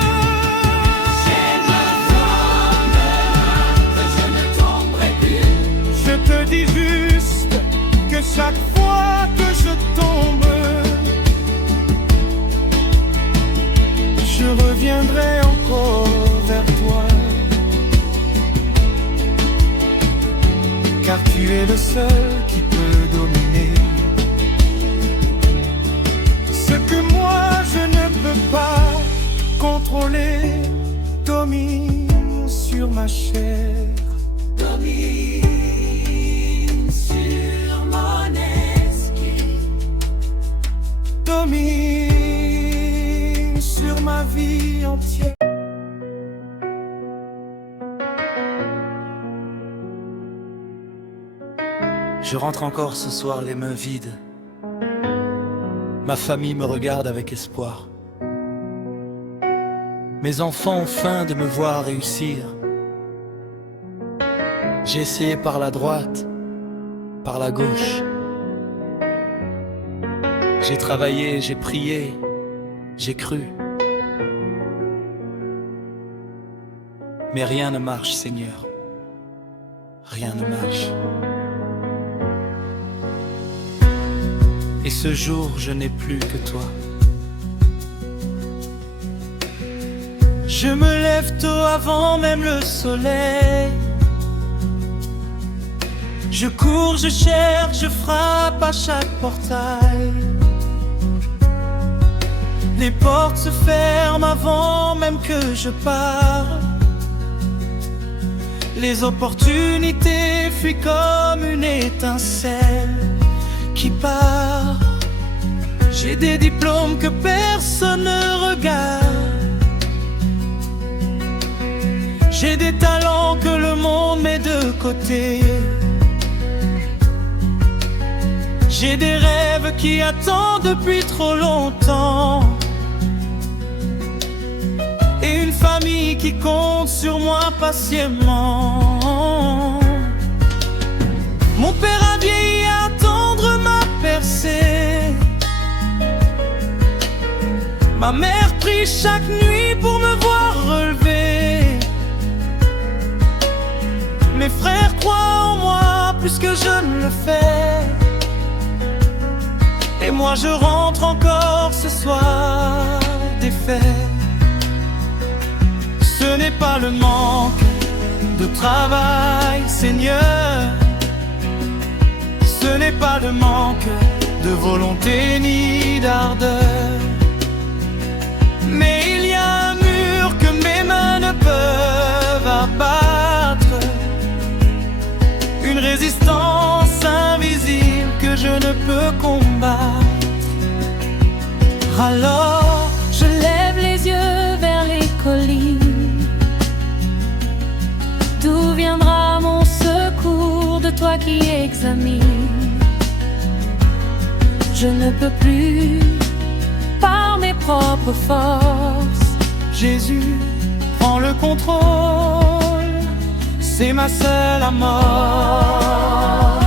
J'ai ma flamme, que je ne tomberai plus. je te dis juste que chaque fois que je tombe, je reviendrai encore vers toi. Car tu es le seul qui peut dominer ce que moi je ne peux pas contrôler. Domine sur ma chair, Domine sur mon esprit. domine sur ma vie entière. Je rentre encore ce soir les mains vides. Ma famille me regarde avec espoir. Mes enfants ont faim de me voir réussir. J'ai essayé par la droite, par la gauche. J'ai travaillé, j'ai prié, j'ai cru. Mais rien ne marche, Seigneur. Rien ne marche. Et ce jour, je n'ai plus que toi. Je me lève tôt avant même le soleil Je cours, je cherche, je frappe à chaque portail. Les portes se ferment avant même que je parte. Les opportunités fuient comme une étincelle qui part. J'ai des diplômes que personne ne regarde. J'ai des talents que le monde met de côté. J'ai des rêves qui attendent depuis trop longtemps. Et une famille qui compte sur moi patiemment. Mon père a vieilli à attendre ma percée. Ma mère prie chaque nuit pour me voir relever. Mes frères croient en moi plus que je ne le fais. Et moi je rentre encore ce soir défait. Ce n'est pas le manque de travail, Seigneur. Ce n'est pas le manque de volonté ni d'ardeur. Mais il y a un mur que mes mains ne peuvent abattre. Une résistance invisible que je ne peux combattre. Alors Je lève les yeux vers les collines. D'où viendra mon secours? De toi qui examine. Je ne peux plus par mes propres forces. Jésus prend le contrôle, c'est ma seule mort.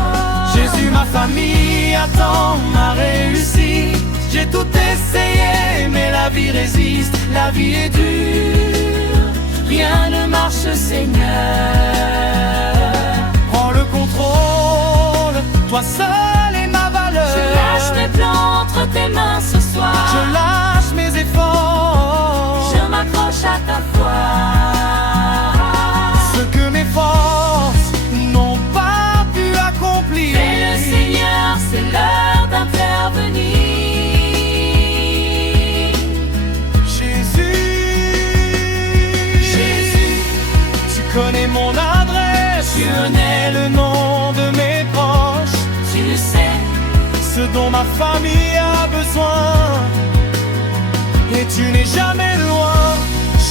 Jésus, ma famille attend ma réussite. J'ai tout essayé, mais la vie résiste. La vie est dure, rien ne marche, Seigneur. Prends le contrôle, toi seul est ma valeur. Je lâche mes plans entre tes mains ce soir. Je lâche mes efforts. Je m'accroche à ta foi. Ce que mes forces n'ont pas pu accomplir. Et le Seigneur, c'est l'heure d'intervenir. Jésus, tu connais mon adresse. Tu connais le nom de mes proches. Tu sais Ce dont ma famille a besoin. Et tu n'es jamais loin,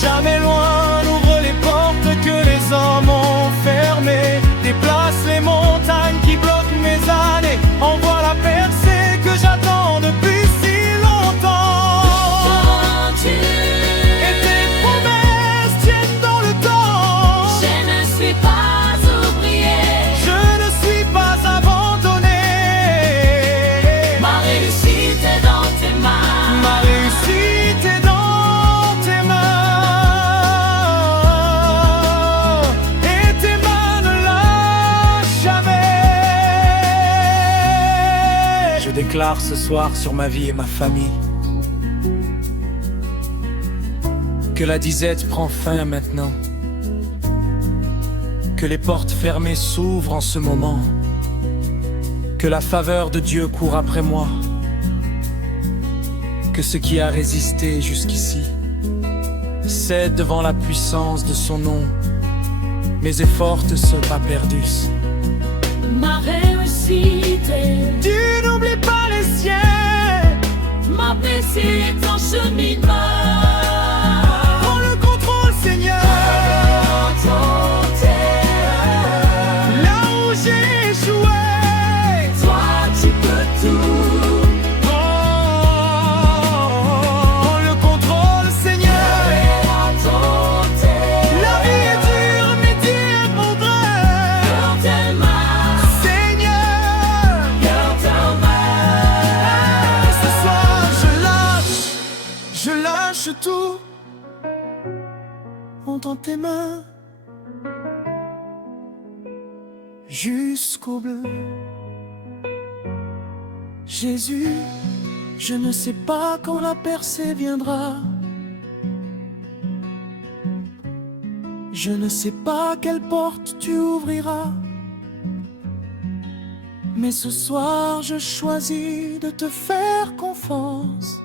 jamais loin. Ouvre les portes que les hommes ont fermées. Déplace les montagnes qui bloquent mes années. Envoie la percée que j'attends depuis si longtemps. Et tes promesses tiennent dans le temps. je ne suis pas oublié. Je ne suis pas abandonné. Ma réussite est dans tes mains. Ma réussite est dans tes mains. Et tes mains ne lâchent jamais. Je déclare ce soir sur ma vie et ma famille que la disette prend fin maintenant. Que les portes fermées s'ouvrent en ce moment. Que la faveur de Dieu court après moi. Que ce qui a résisté jusqu'ici cède devant la puissance de son nom. Mes efforts ne sont pas perdus. Ma réussite est Tu n'oublies pas les siens. ma paix, c'est en cheminement. Prends le contrôle, Seigneur. Là où j'ai échoué. Toi, tu peux tout. Prends le contrôle, Seigneur. La vie est dure, mais Dieu voudrait. Seigneur, ce soir je lâche tout. Entre tes mains jusqu'au bleu. Jésus, je ne sais pas quand la percée viendra. Je ne sais pas quelle porte tu ouvriras. Mais ce soir je choisis de te faire confiance.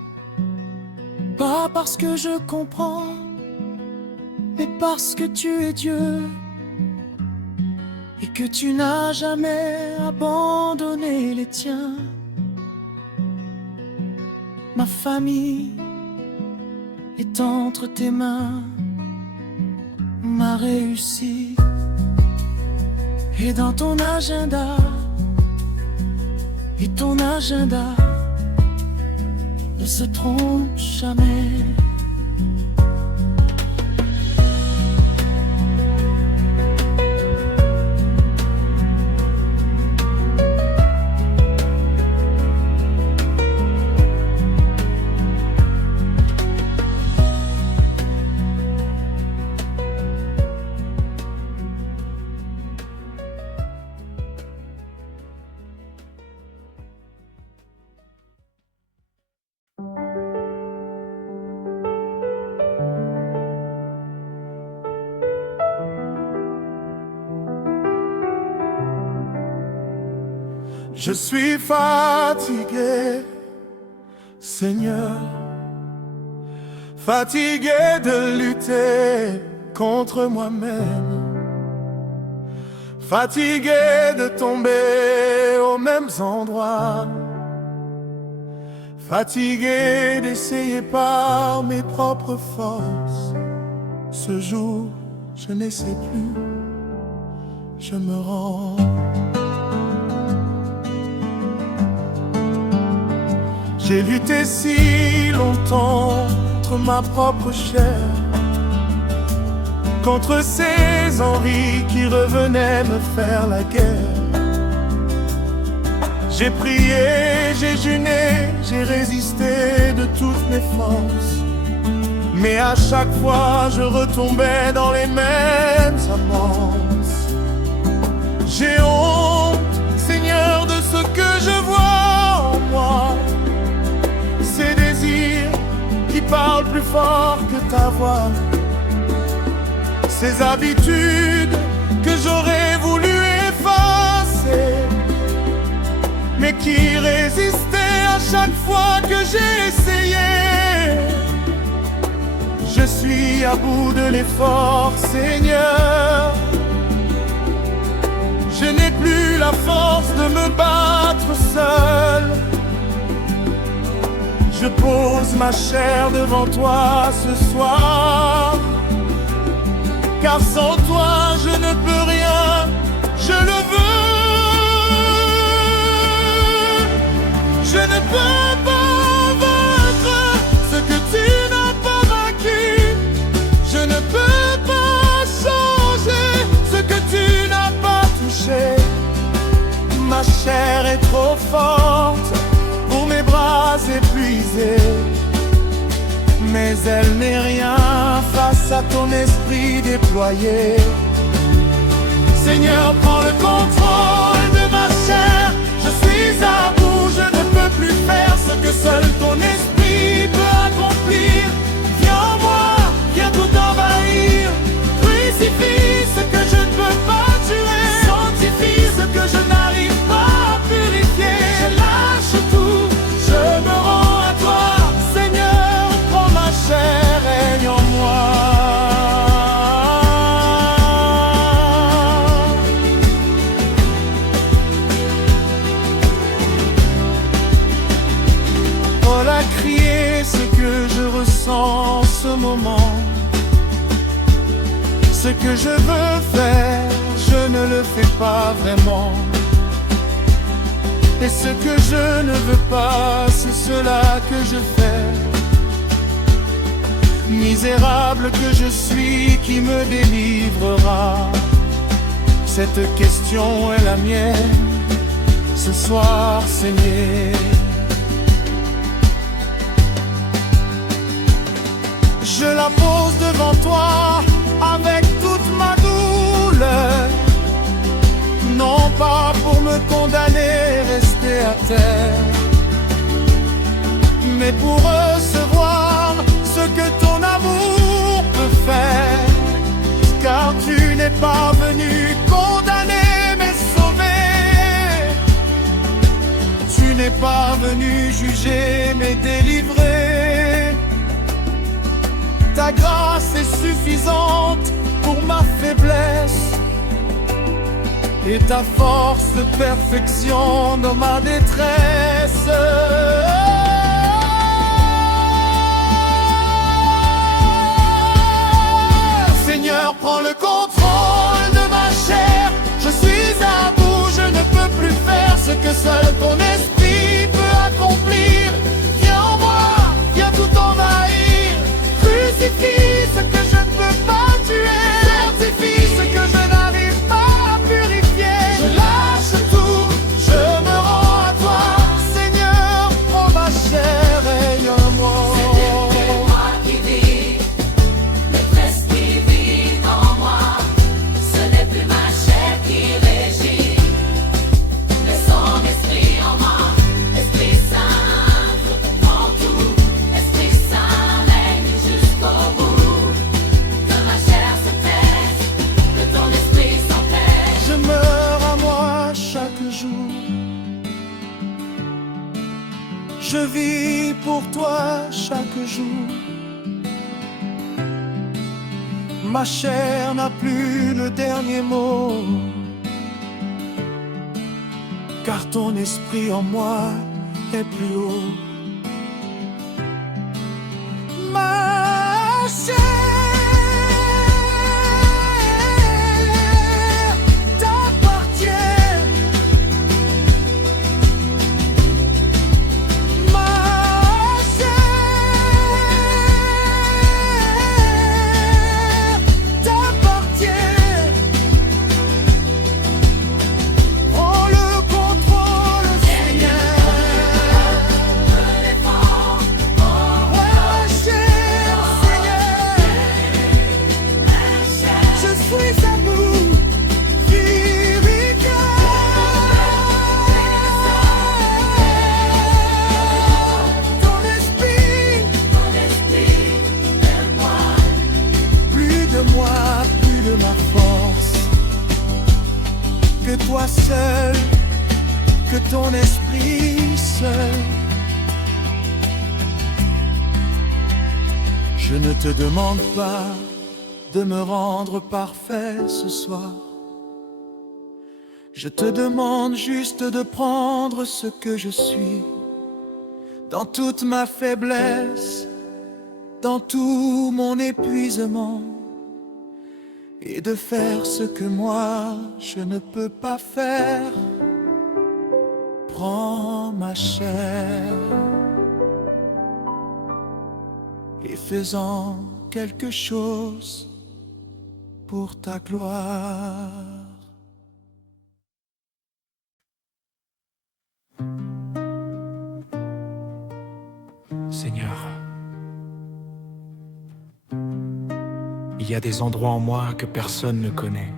Pas parce que je comprends, mais parce que tu es Dieu et que tu n'as jamais abandonné les tiens. Ma famille est entre tes mains, ma réussite est dans ton agenda, et ton agenda ne se trompe jamais. Je suis fatigué, Seigneur, fatigué de lutter contre moi-même, fatigué de tomber aux mêmes endroits, fatigué d'essayer par mes propres forces. Ce jour, je n'essaie plus, je me rends. J'ai lutté si longtemps contre ma propre chair, contre ces envies qui revenaient me faire la guerre. J'ai prié, j'ai jeûné, j'ai résisté de toutes mes forces, mais à chaque fois je retombais dans les mêmes avances. J'ai honte, Seigneur, de ce que je vois en moi, ces désirs qui parlent plus fort que ta voix, ces habitudes que j'aurais voulu effacer, mais qui résistaient à chaque fois que j'ai essayé. Je suis à bout de l'effort, Seigneur. Je n'ai plus la force de me battre seul. Je pose ma chair devant toi ce soir, car sans toi je ne peux rien, je le veux. Je ne peux pas vaincre ce que tu n'as pas vaincu. Je ne peux pas changer ce que tu n'as pas touché. Ma chair est trop forte pour mes bras épuisés, mais elle n'est rien face à ton esprit déployé. Seigneur, prends le contrôle de ma chair. Je suis à bout, je ne peux plus faire ce que seul ton esprit peut accomplir. Viens en moi, viens tout envahir. Crucifie ce que je ne peux pas tuer. Sanctifie ce que je n'arrive pas à purifier. Je lâche tout, je me rends à toi. Seigneur, prends ma chair, règne en moi. Voilà crier ce que je ressens en ce moment. Ce que je veux faire, je ne le fais pas vraiment. Et ce que je ne veux pas, c'est cela que je fais. Misérable que je suis, qui me délivrera? Cette question est la mienne, ce soir, Seigneur. Je la pose devant toi avec toute ma douleur, non pas pour me condamner, rester à terre, mais pour recevoir ce que ton amour peut faire, car tu n'es pas venu condamner mais sauver. jugé mais délivré. Ta grâce est suffisante pour ma faiblesse et ta force de perfection dans ma détresse. Seigneur, prends le contrôle de ma chair. Je suis à bout, je ne peux plus faire ce que seul ton esprit peut accomplir. Viens en moi, viens tout envahir. Crucifie ce que je ne peux pas tuer. Certifie ce que je n'arrive pas à purifier. Je lâche tout, je me rends à toi. Seigneur, prends ma chair, règne en moi. C'est moi qui vis, notre esprit vit en moi. Ce n'est plus ma chair qui régit, mais son esprit en moi. Esprit Saint, prends tout. Esprit Saint règne jusqu'au bout. Que ma chair se taise, que ton esprit s'empêche. Je meurs à moi chaque jour. Je vis pour toi chaque jour. Ma chair n'a plus le dernier mot, car ton esprit en moi est plus haut. Ma chair t'appartient. Ma chair t'appartient. Prends le contrôle, Seigneur. Ma chair, Seigneur, je suis à bout. Ton esprit, plus de moi, plus de ma force, que toi seul, que ton esprit seul. Je ne te demande pas de me rendre parfait ce soir. Je te demande juste de prendre ce que je suis, dans toute ma faiblesse, dans tout mon épuisement, et de faire ce que moi je ne peux pas faire. Prends ma chair et fais-en quelque chose pour ta gloire. Seigneur, il y a des endroits en moi que personne ne connaît,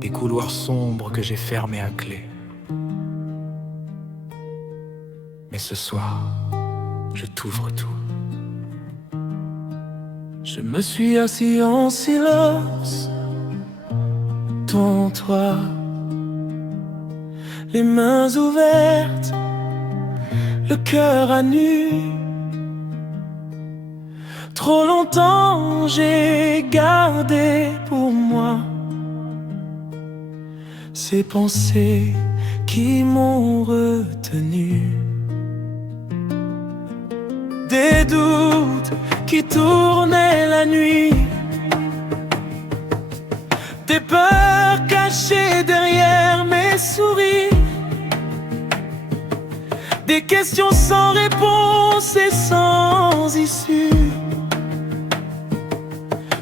des couloirs sombres que j'ai fermés à clé. Mais ce soir, je t'ouvre tout. Je me suis assis en silence, devant toi, les mains ouvertes, le cœur à nu. Trop longtemps j'ai gardé pour moi ces pensées qui m'ont retenu. Des doutes qui tournaient la nuit, des peurs cachées derrière mes sourires, des questions sans réponse et sans issue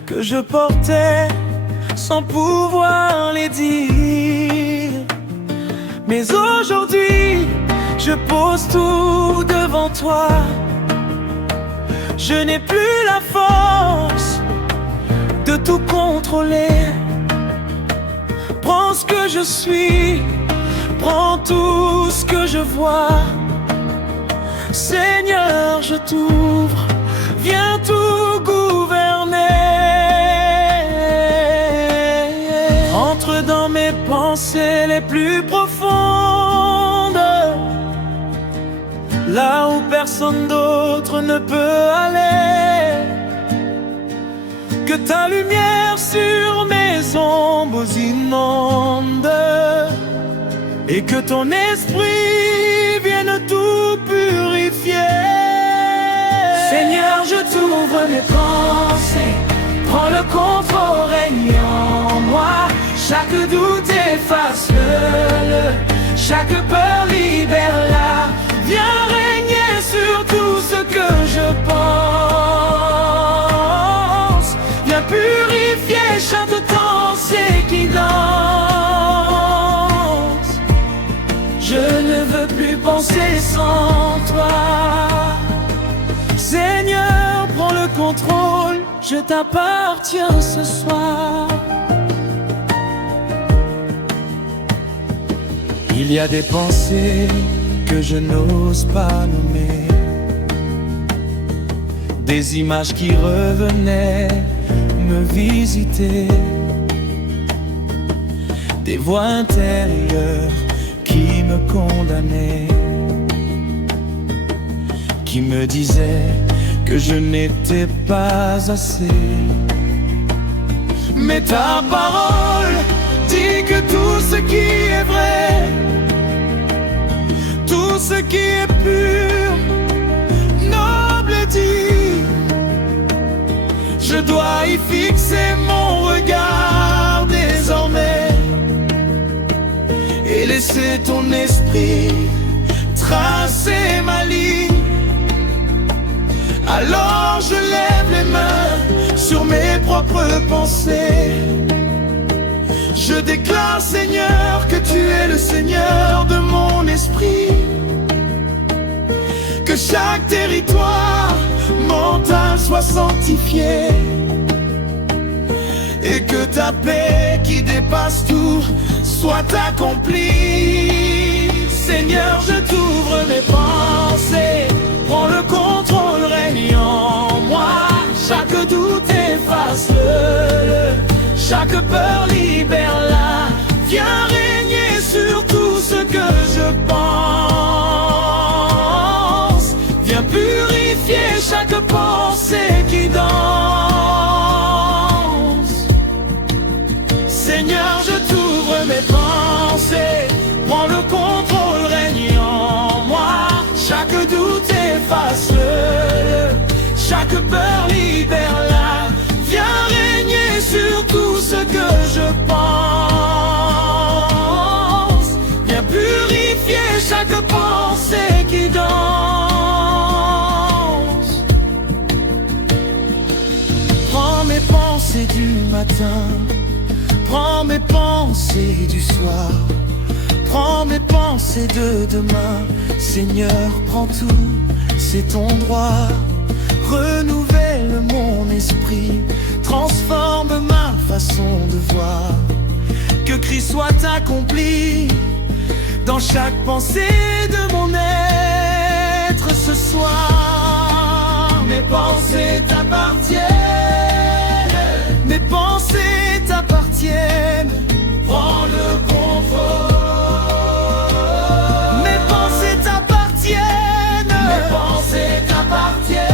que je portais sans pouvoir les dire. Mais aujourd'hui, je pose tout devant toi. Je n'ai plus la force de tout contrôler. Prends ce que je suis, prends tout ce que je vois. Seigneur, je t'ouvre, viens tout gouverner. Entre dans mes pensées les plus profondes, personne d'autre ne peut aller, que ta lumière sur mes ombres inonde, et que ton esprit vienne tout purifier. Seigneur, je t'ouvre mes pensées, prends le contrôle, règne en moi. Chaque doute efface-le, chaque peur libère-la. Viens régner sur tout ce que je pense. Viens purifier chaque pensée qui danse. Je ne veux plus penser sans toi. Seigneur, prends le contrôle, je t'appartiens ce soir. Il y a des pensées que je n'ose pas nommer, des images qui revenaient me visiter, des voix intérieures qui me condamnaient, qui me disaient que je n'étais pas assez. Mais ta parole dit que tout ce qui est vrai, tout ce qui est pur, noble et digne, je dois y fixer mon regard désormais et laisser ton esprit tracer ma ligne. Alors je lève les mains sur mes propres pensées. Je déclare, Seigneur, que tu es le Seigneur de mon esprit, que chaque territoire, montagne soit sanctifiée, et que ta paix qui dépasse tout soit accomplie. Seigneur, je t'ouvre mes pensées, prends le contrôle, règne en moi. Chaque doute efface-le, chaque peur libère-la. Viens régner sur tout ce que je pense. Viens purifier chaque pensée qui danse. Seigneur, je t'ouvre mes pensées, prends le contrôle, règne en moi. Chaque doute efface-le, chaque peur libère-la. Viens régner sur tout ce que je pense. Viens purifier chaque pensée qui danse. Prends mes pensées du matin, prends mes pensées du soir, prends mes pensées de demain. Seigneur, prends tout, c'est ton droit. Renouvelle mon esprit, transforme ma façon de voir. Que Christ soit accompli dans chaque pensée de mon être ce soir. Mes pensées t'appartiennent, mes pensées t'appartiennent. Prends le contrôle. Mes pensées t'appartiennent, mes pensées t'appartiennent.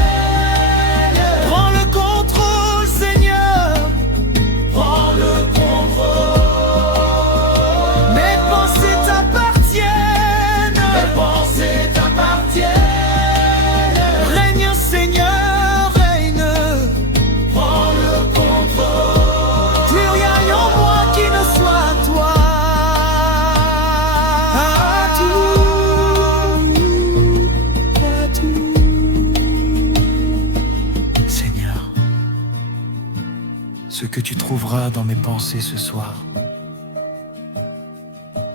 Ce que tu trouveras dans mes pensées ce soir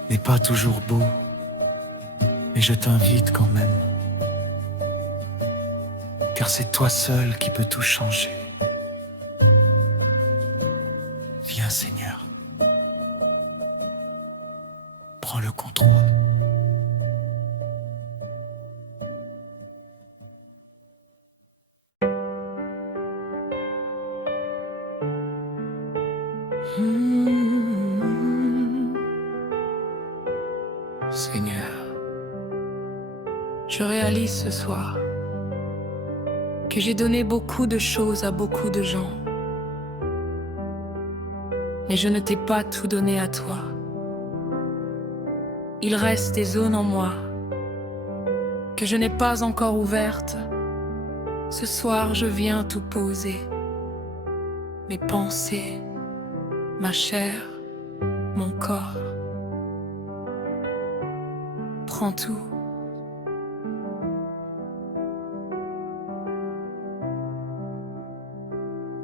n'est pas toujours beau, mais je t'invite quand même, car c'est toi seul qui peux tout changer. Viens, Seigneur, prends le contrôle. Seigneur, je réalise ce soir que j'ai donné beaucoup de choses à beaucoup de gens. Mais je ne t'ai pas tout donné à toi. Il reste des zones en moi que je n'ai pas encore ouvertes. Ce soir, je viens tout poser. Mes pensées, ma chair, mon corps. Prends tout.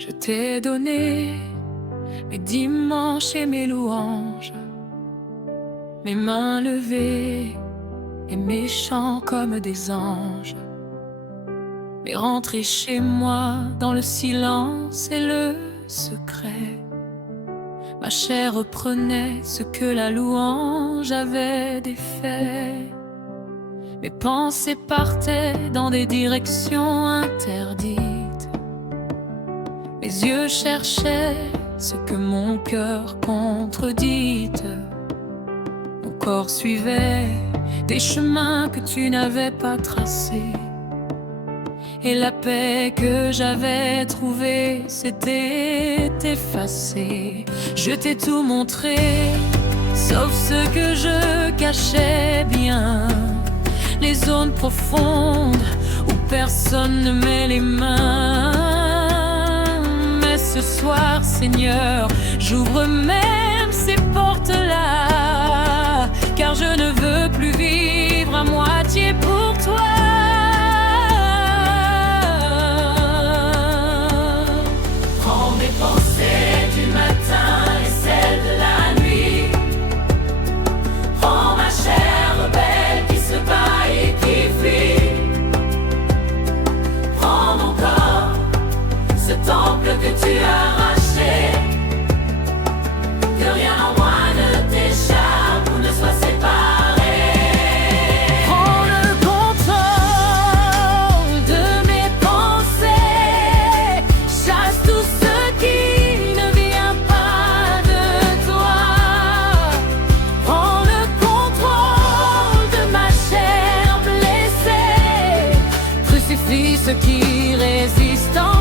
Je t'ai donné mes dimanches et mes louanges, mes mains levées et mes chants comme des anges. Mais rentrer chez moi dans le silence et le secret, ma chair reprenait ce que la louange avait défait. Mes pensées partaient dans des directions interdites. Mes yeux cherchaient ce que mon cœur contredit. Mon corps suivait des chemins que tu n'avais pas tracés. Et la paix que j'avais trouvée s'était effacée. Je t'ai tout montré, sauf ce que je cachais bien. Les zones profondes où personne ne met les mains. Mais ce soir, Seigneur, j'ouvre même ces portes-là, car je ne veux plus vivre à moitié pour toi. Que tu as racheté, que rien en moi ne t'échappe ou ne soit séparé. Prends le contrôle de mes pensées, chasse tout ce qui ne vient pas de toi. Prends le contrôle de ma chair blessée, crucifie ce qui résiste encore.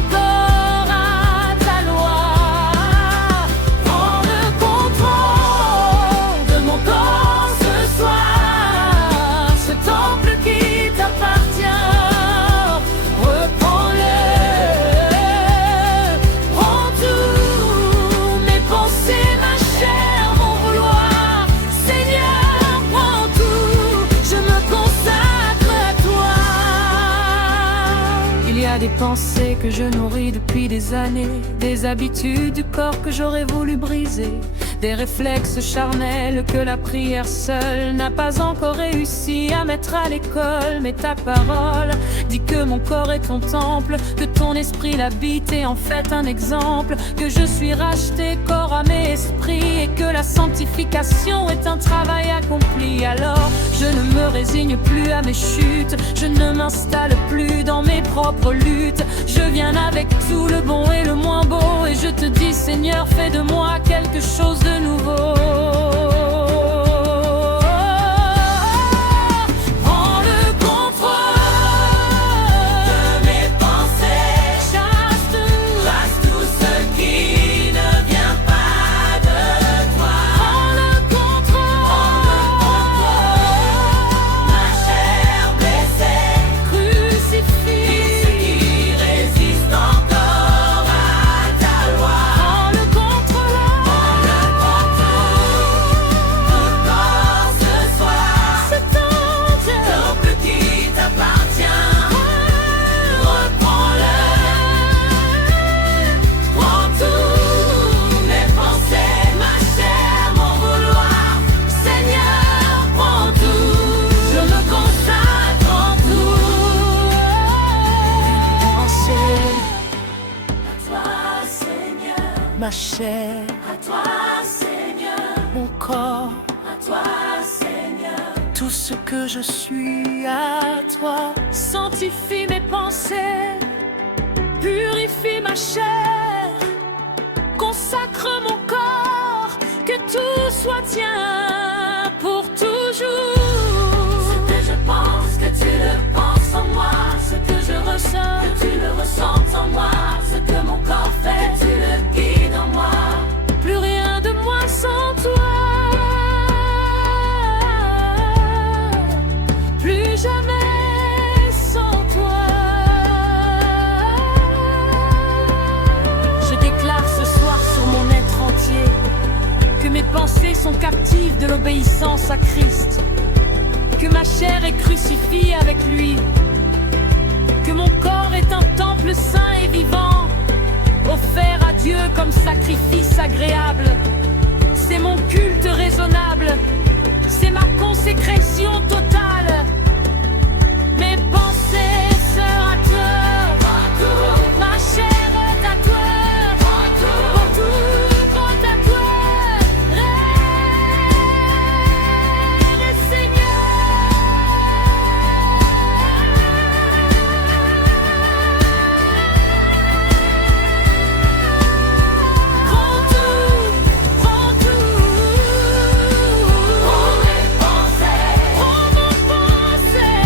Des pensées que je nourris depuis des années, des habitudes du corps que j'aurais voulu briser, des réflexes charnels que la prière seule n'a pas encore réussi à mettre à l'école. Mais ta parole dit que mon corps est ton temple, que ton esprit l'habite et en fait un exemple, que je suis racheté corps, âme et esprit, et que la sanctification est un travail accompli. Alors je ne me résigne plus à mes chutes, je ne m'installe plus dans mes propres luttes. Je viens avec tout le bon et le moins beau, et je te dis, Seigneur, fais de moi quelque chose de nouveau. Prends le contrôle de mes pensées, chasse tout ce qui ne vient pas de toi. Prends le contrôle, ma chair blessée, crucifie encore à ta loi. Prends le contrôle, tout corps ce soir, c'est ton Dieu. temple qui t'appartient. Reprends-le, prends tous mes pensées, ma chair, mon vouloir. Seigneur, prends tout, je me consacre en tout. À toi, Seigneur, Ma chair, à toi, Seigneur, mon corps, à toi, Seigneur. tout ce que je suis à toi. Sanctifie mes pensées, purifie ma chair, consacre mon corps, que tout soit tien pour toujours. Ce que je pense, que tu le penses en moi. Ce que je ressens, Que tu le ressens l'obéissance à Christ, que ma chair est crucifiée avec lui, que mon corps est un temple saint et vivant, offert à Dieu comme sacrifice agréable. C'est mon culte raisonnable, c'est ma consécration totale. Mes pensées sœur à toi, ma chair est à toi, pour tout compte à toi, Reine et Seigneur. Prends tout, prends tout, prends mes pensées, prends mon pensée,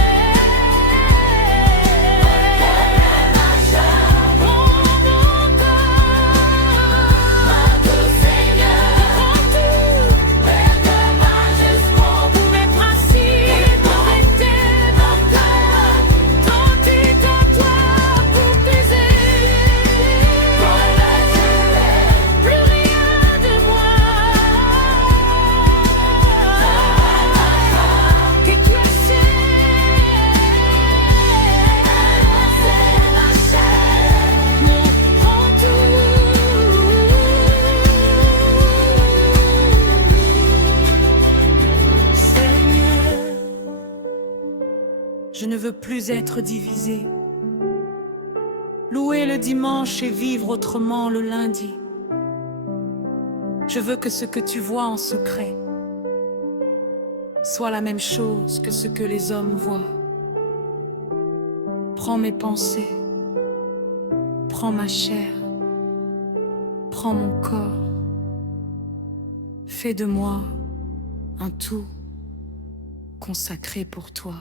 ma chair, prends mon corps, ma douce Seigneur, prends tout, Père de majesté, tous mes principes arrêtés dans toi, tant est à toi pour baiser, plus rien de moi que tu as fait. Ma chair, mon prends tout. Seigneur, je ne veux plus être divisé. Louer le dimanche et vivre autrement le lundi. Je veux que ce que tu vois en secret soit la même chose que ce que les hommes voient. Prends mes pensées, prends ma chair, prends mon corps. Fais de moi un tout consacré pour toi.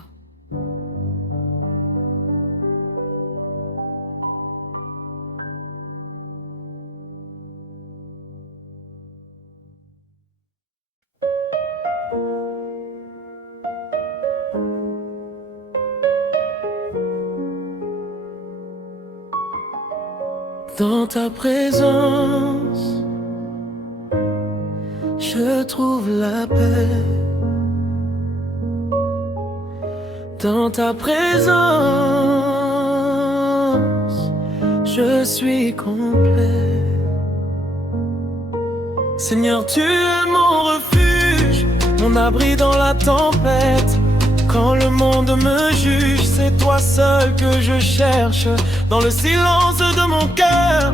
Dans ta présence, je trouve la paix. Dans ta présence, je suis complet. Seigneur, tu es mon refuge, mon abri dans la tempête. Quand le monde me juge, c'est toi seul que je cherche. Dans le silence de mon cœur,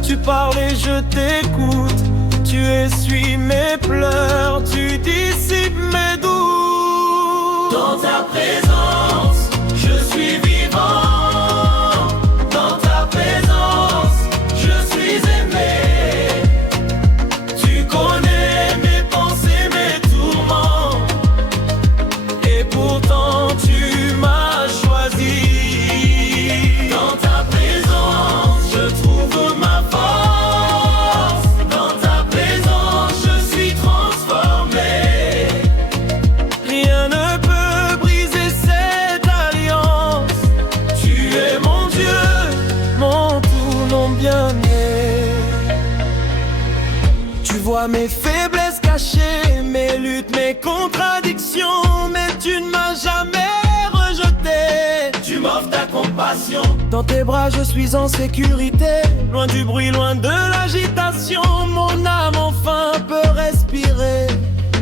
tu parles et je t'écoute. Tu essuies mes pleurs, tu dissipes mes doutes. Dans ta présence, je suis vivant. Dans ta présence, je suis aimé. Tu connais mes pensées, mes tourments. Et pourtant tu m'as choisi. Dans ta présence, je trouve ma force. Dans ta présence, je suis transformé. Rien ne peut briser cette alliance. Tu es mon Dieu, mon tout, mon bien-aimé. Tu vois mes faiblesses cachées, mes luttes, mes contradictions, mais tu ne m'as jamais rejeté. Tu m'offres ta compassion. Dans tes bras je suis en sécurité, loin du bruit, loin de l'agitation. Mon âme enfin peut respirer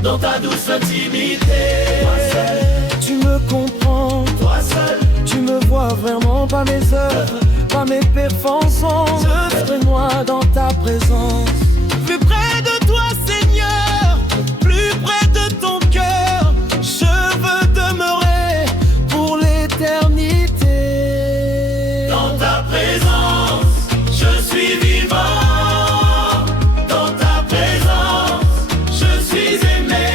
dans ta douce intimité. Toi seul, tu me comprends. Toi seul, tu me vois vraiment, pas mes œuvres, pas mes performances. Fais-moi dans ta présence. Plus près de toi, Seigneur, plus près de ton cœur, je veux demeurer pour l'éternité. Dans ta présence, je suis vivant. Dans ta présence, je suis aimé.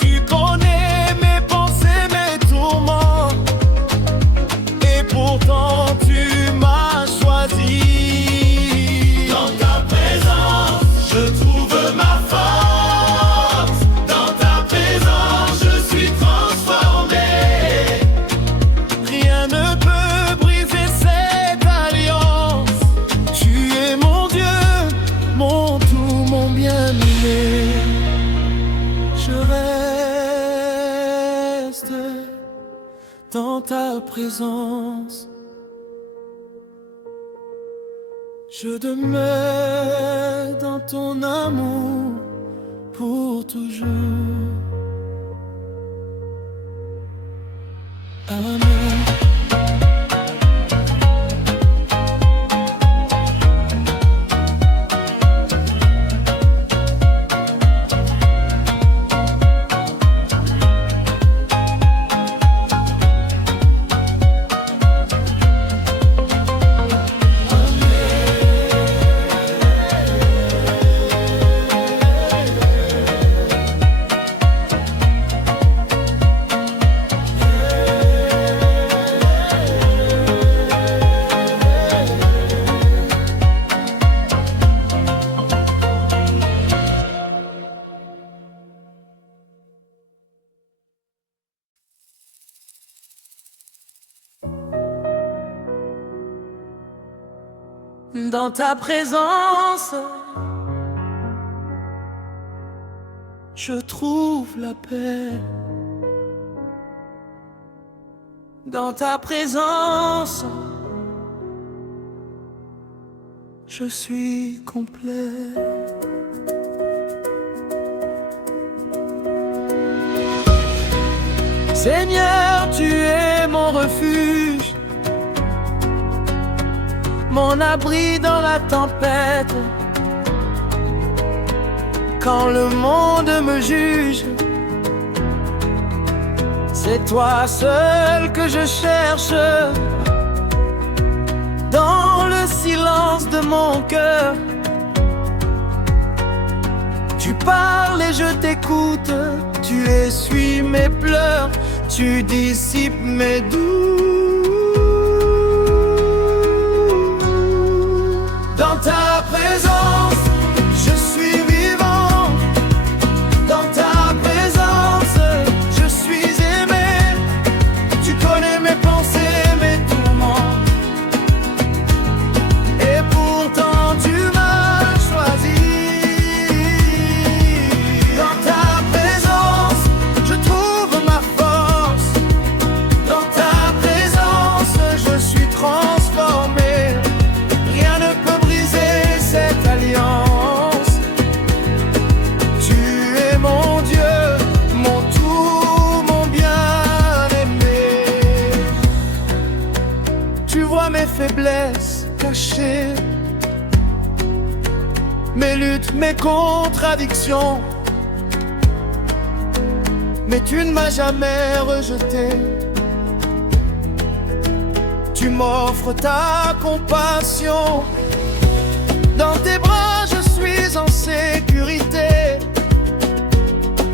Tu connais mes pensées, mes tourments. Et pourtant tu m'as choisi. Dans ta présence, je trouve ma force. Dans ta présence, je suis transformé. Rien ne peut briser cette alliance. Tu es mon Dieu, mon tout, mon bien-aimé. présence, je demeure dans ton amour pour toujours. Amen. Dans ta présence, je trouve la paix. Dans ta présence, je suis complet. Seigneur, tu es mon refuge, mon abri dans la tempête. Quand le monde me juge, c'est toi seul que je cherche. Dans le silence de mon cœur, tu parles et je t'écoute. Tu essuies mes pleurs, tu dissipes mes doutes. Dans ta présence, je suis vivant. Dans ta présence, je suis aimé. Tu connais mes pensées, mes tourments. Et pourtant tu m'as choisi. Dans ta présence, je trouve ma force. Dans ta présence, je suis transformé. Rien ne peut briser cette alliance. Tu es mon Dieu, mon tout, mon bien-aimé. Tu vois mes faiblesses cachées, mes luttes, mes contradictions. Mais tu ne m'as jamais rejeté. Tu m'offres ta compassion. Dans tes bras je suis en sécurité.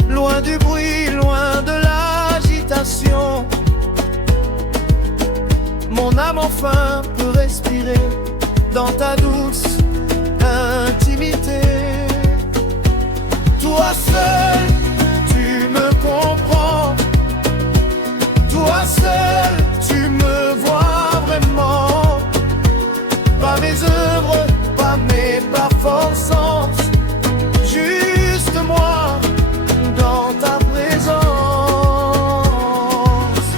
Loin du bruit, loin de l'agitation. Mon âme enfin peut respirer dans ta douce intimité. Toi seul, tu me comprends. Toi seul, tu me vois vraiment. Pas mes œuvres, pas mes performances, juste moi dans ta présence.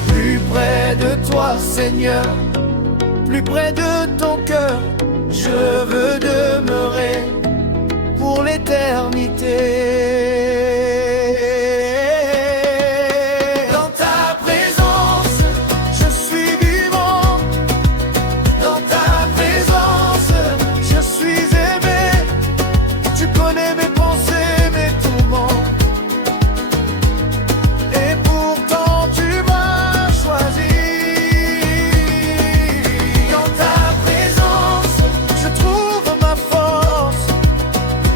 Plus près de toi, Seigneur, plus près de ton cœur, je veux demeurer pour l'éternité. Dans ta présence, je suis vivant. Dans ta présence, je suis aimé. Tu connais mes pensées, mes tourments. Et pourtant tu m'as choisi. Dans ta présence, je trouve ma force.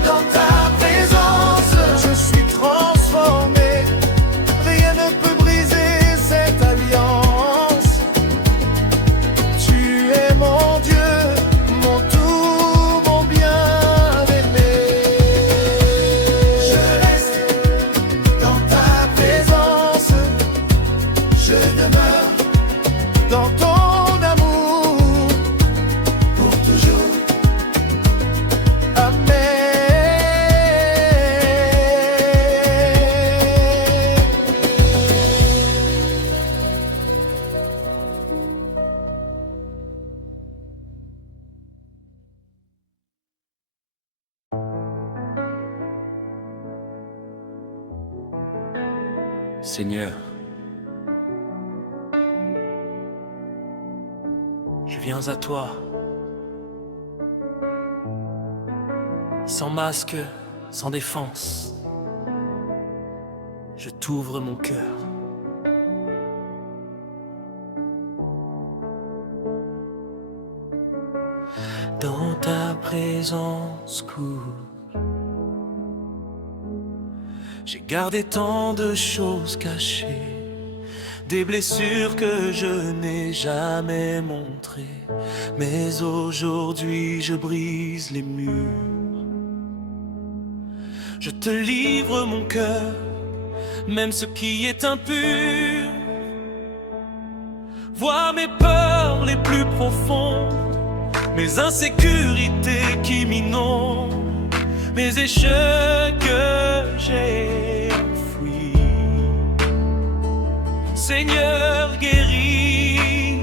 Dans ta présence, je Seigneur, je viens à toi, sans masque, sans défense. Je t'ouvre mon cœur. Dans ta présence coule, j'ai gardé tant de choses cachées, des blessures que je n'ai jamais montrées. Mais aujourd'hui je brise les murs. Je te livre mon cœur, même ce qui est impur. Vois mes peurs les plus profondes, mes insécurités qui m'inondent, mes échecs que j'ai enfouis. Seigneur, guéris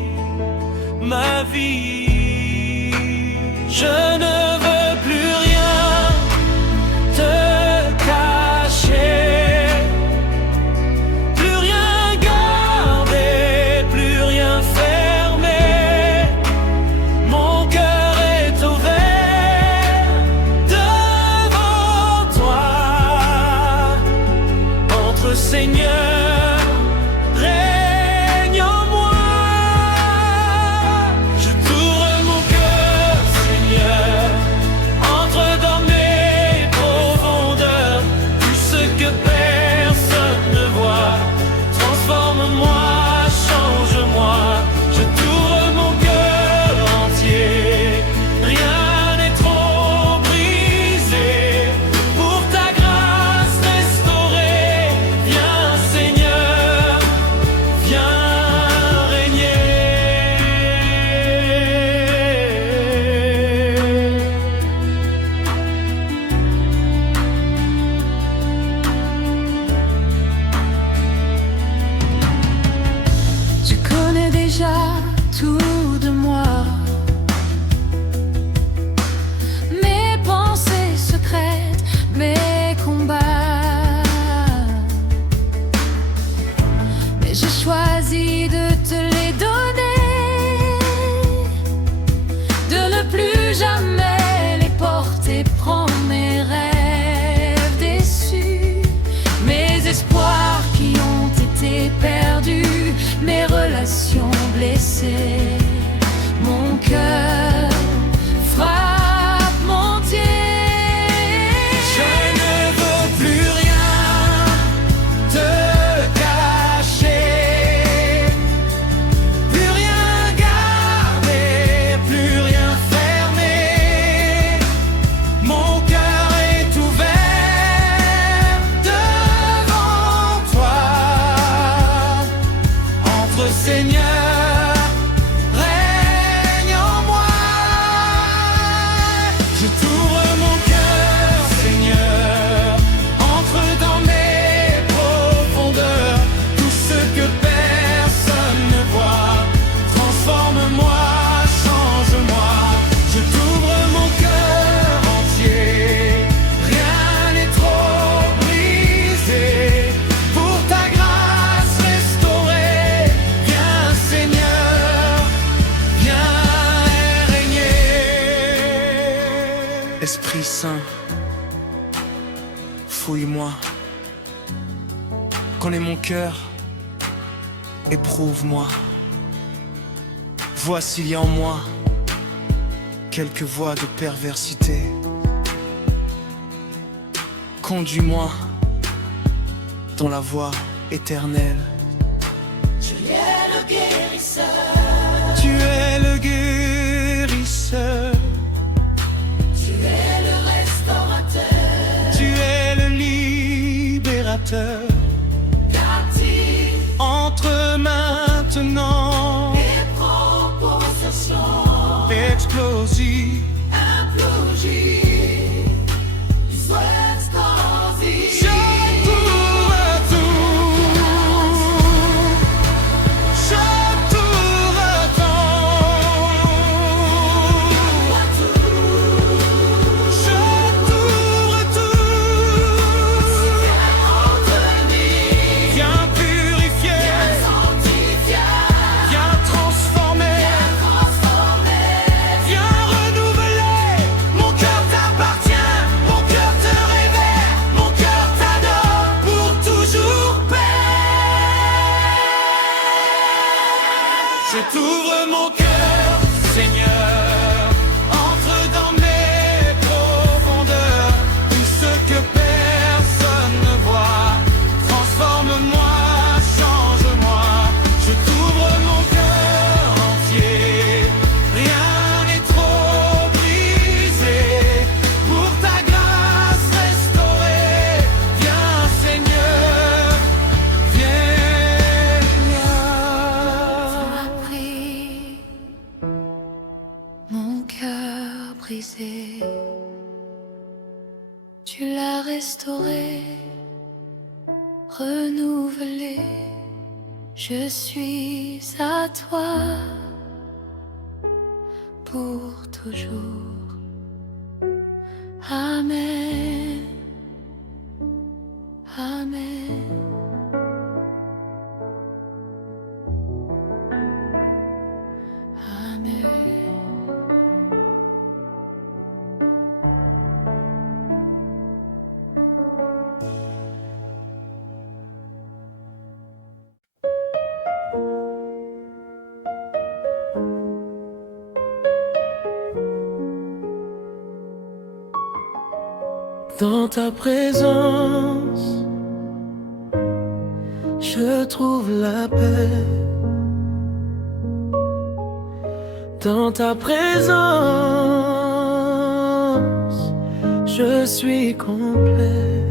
ma vie. Je ne veux plus rien te cacher, plus rien garder, plus rien fermer. Mon cœur est ouvert devant toi. Entre Seigneur, règne en moi. Je t'ouvre mon cœur, Seigneur. Entre dans mes profondeurs, tout ce que personne ne voit. Transforme-moi, change-moi. Je t'ouvre mon cœur entier. Rien n'est trop brisé pour ta grâce restaurée. Viens, Seigneur, viens régner. Tu connais déjà tout de moi, mes pensées secrètes, mes combats. Mais j'ai choisi de te les donner, de ne plus jamais les porter. Prends mes rêves déçus, mes espoirs qui ont été perdus, mes relations blessées. Mon cœur frappe montier. Je ne veux plus rien te cacher, plus rien garder, plus rien fermer. Mon cœur est ouvert devant toi. Entre Seigneur, règne en moi. Je t'ouvre mon cœur, Seigneur. Entre dans mes profondeurs, tout ce que personne ne voit. Transforme-moi, change-moi. Je t'ouvre mon cœur entier. Rien n'est trop brisé pour ta grâce restaurée. Viens, Seigneur, viens régner. Esprit Saint, fouille-moi, connais mon cœur, éprouve-moi. Vois s'il y a en moi quelques voies de perversité. Conduis-moi dans la voie éternelle. Tu es le guérisseur. Tu es le guérisseur, Tu es le restaurateur. tu es le libérateur. Captif Entre maintenant et proposition. explosive, Implosie. Il souhaite causer. je t'ouvre tout, je t'ouvre tout, je t'ouvre tout. Viens cœur, Seigneur. Entre dans mes profondeurs, tout ce que personne ne voit. Transforme-moi, change-moi. Je t'ouvre mon cœur entier. Rien n'est trop brisé. Pour ta grâce restaurée, viens Seigneur, viens. Tu as pris mon cœur brisé, tu l'as restauré, renouvelé. Je suis à toi pour toujours. Amen. Amen. Amen. Dans ta présence, je trouve la paix. Dans ta présence, je suis complet.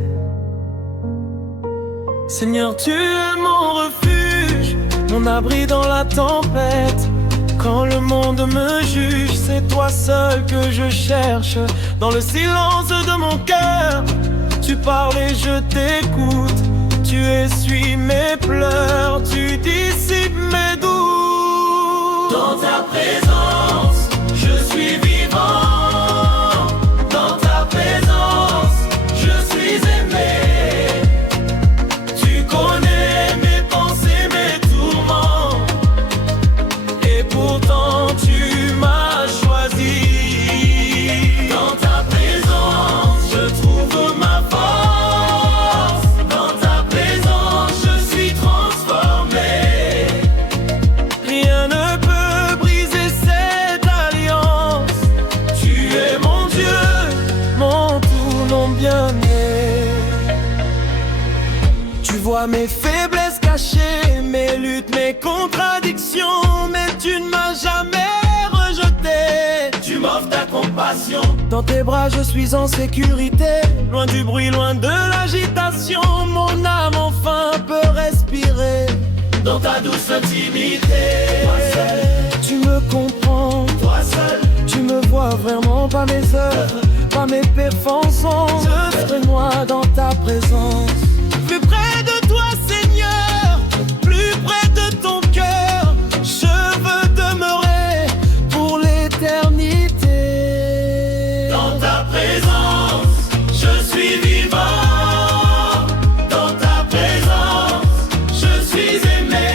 Seigneur, tu es mon refuge, mon abri dans la tempête. Quand le monde me juge, c'est toi seul que je cherche. Dans le silence de mon cœur, tu parles et je t'écoute. Tu essuies mes pleurs, tu dissipes mes doutes. Dans ta présence, je suis vivant. Dans ta présence, je suis aimé. Tu connais mes pensées, mes tourments. Et pourtant tu m'as choisi. Dans ta présence, je trouve ma force. Dans ta présence, je suis transformé. Rien ne peut briser cette alliance. Tu es mon Dieu, mon tout, mon bien-aimé. Tu vois mes faiblesses cachées, mes luttes, mes contradictions, mais tu ne m'as jamais rejeté. Tu m'offres ta compassion. Dans tes bras je suis en sécurité, loin du bruit, loin de l'agitation. Mon âme enfin peut respirer dans ta douce intimité. Toi seul, tu me comprends. Toi seul, tu me vois vraiment, pas mes œuvres, pas mes performances. Je serai moi dans ta présence. Plus près de toi, Seigneur, plus près de ton cœur, je veux demeurer pour l'éternité. Dans ta présence, je suis vivant. Dans ta présence, je suis aimé.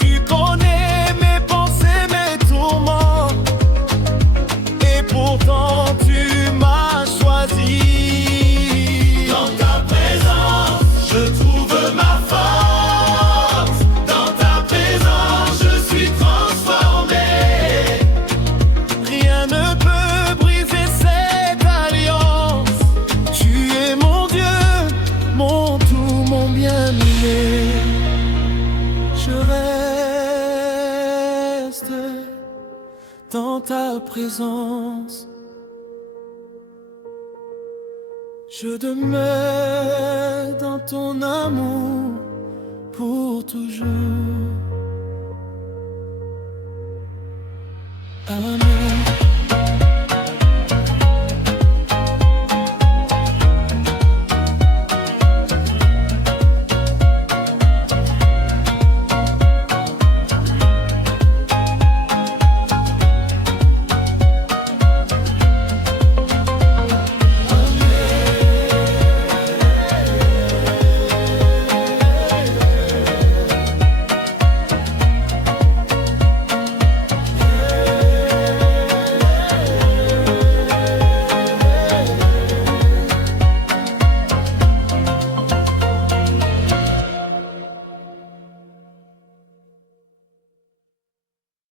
Tu connais mes pensées, mes tourments, et pourtant tu m'as choisi. Dans ta présence, je trouve ma force. Dans ta présence, je suis transformé. Rien ne peut briser cette alliance. Tu es mon Dieu, mon tout, mon bien-aimé. Je reste dans ta présence. Je demeure dans ton amour pour toujours. Amen.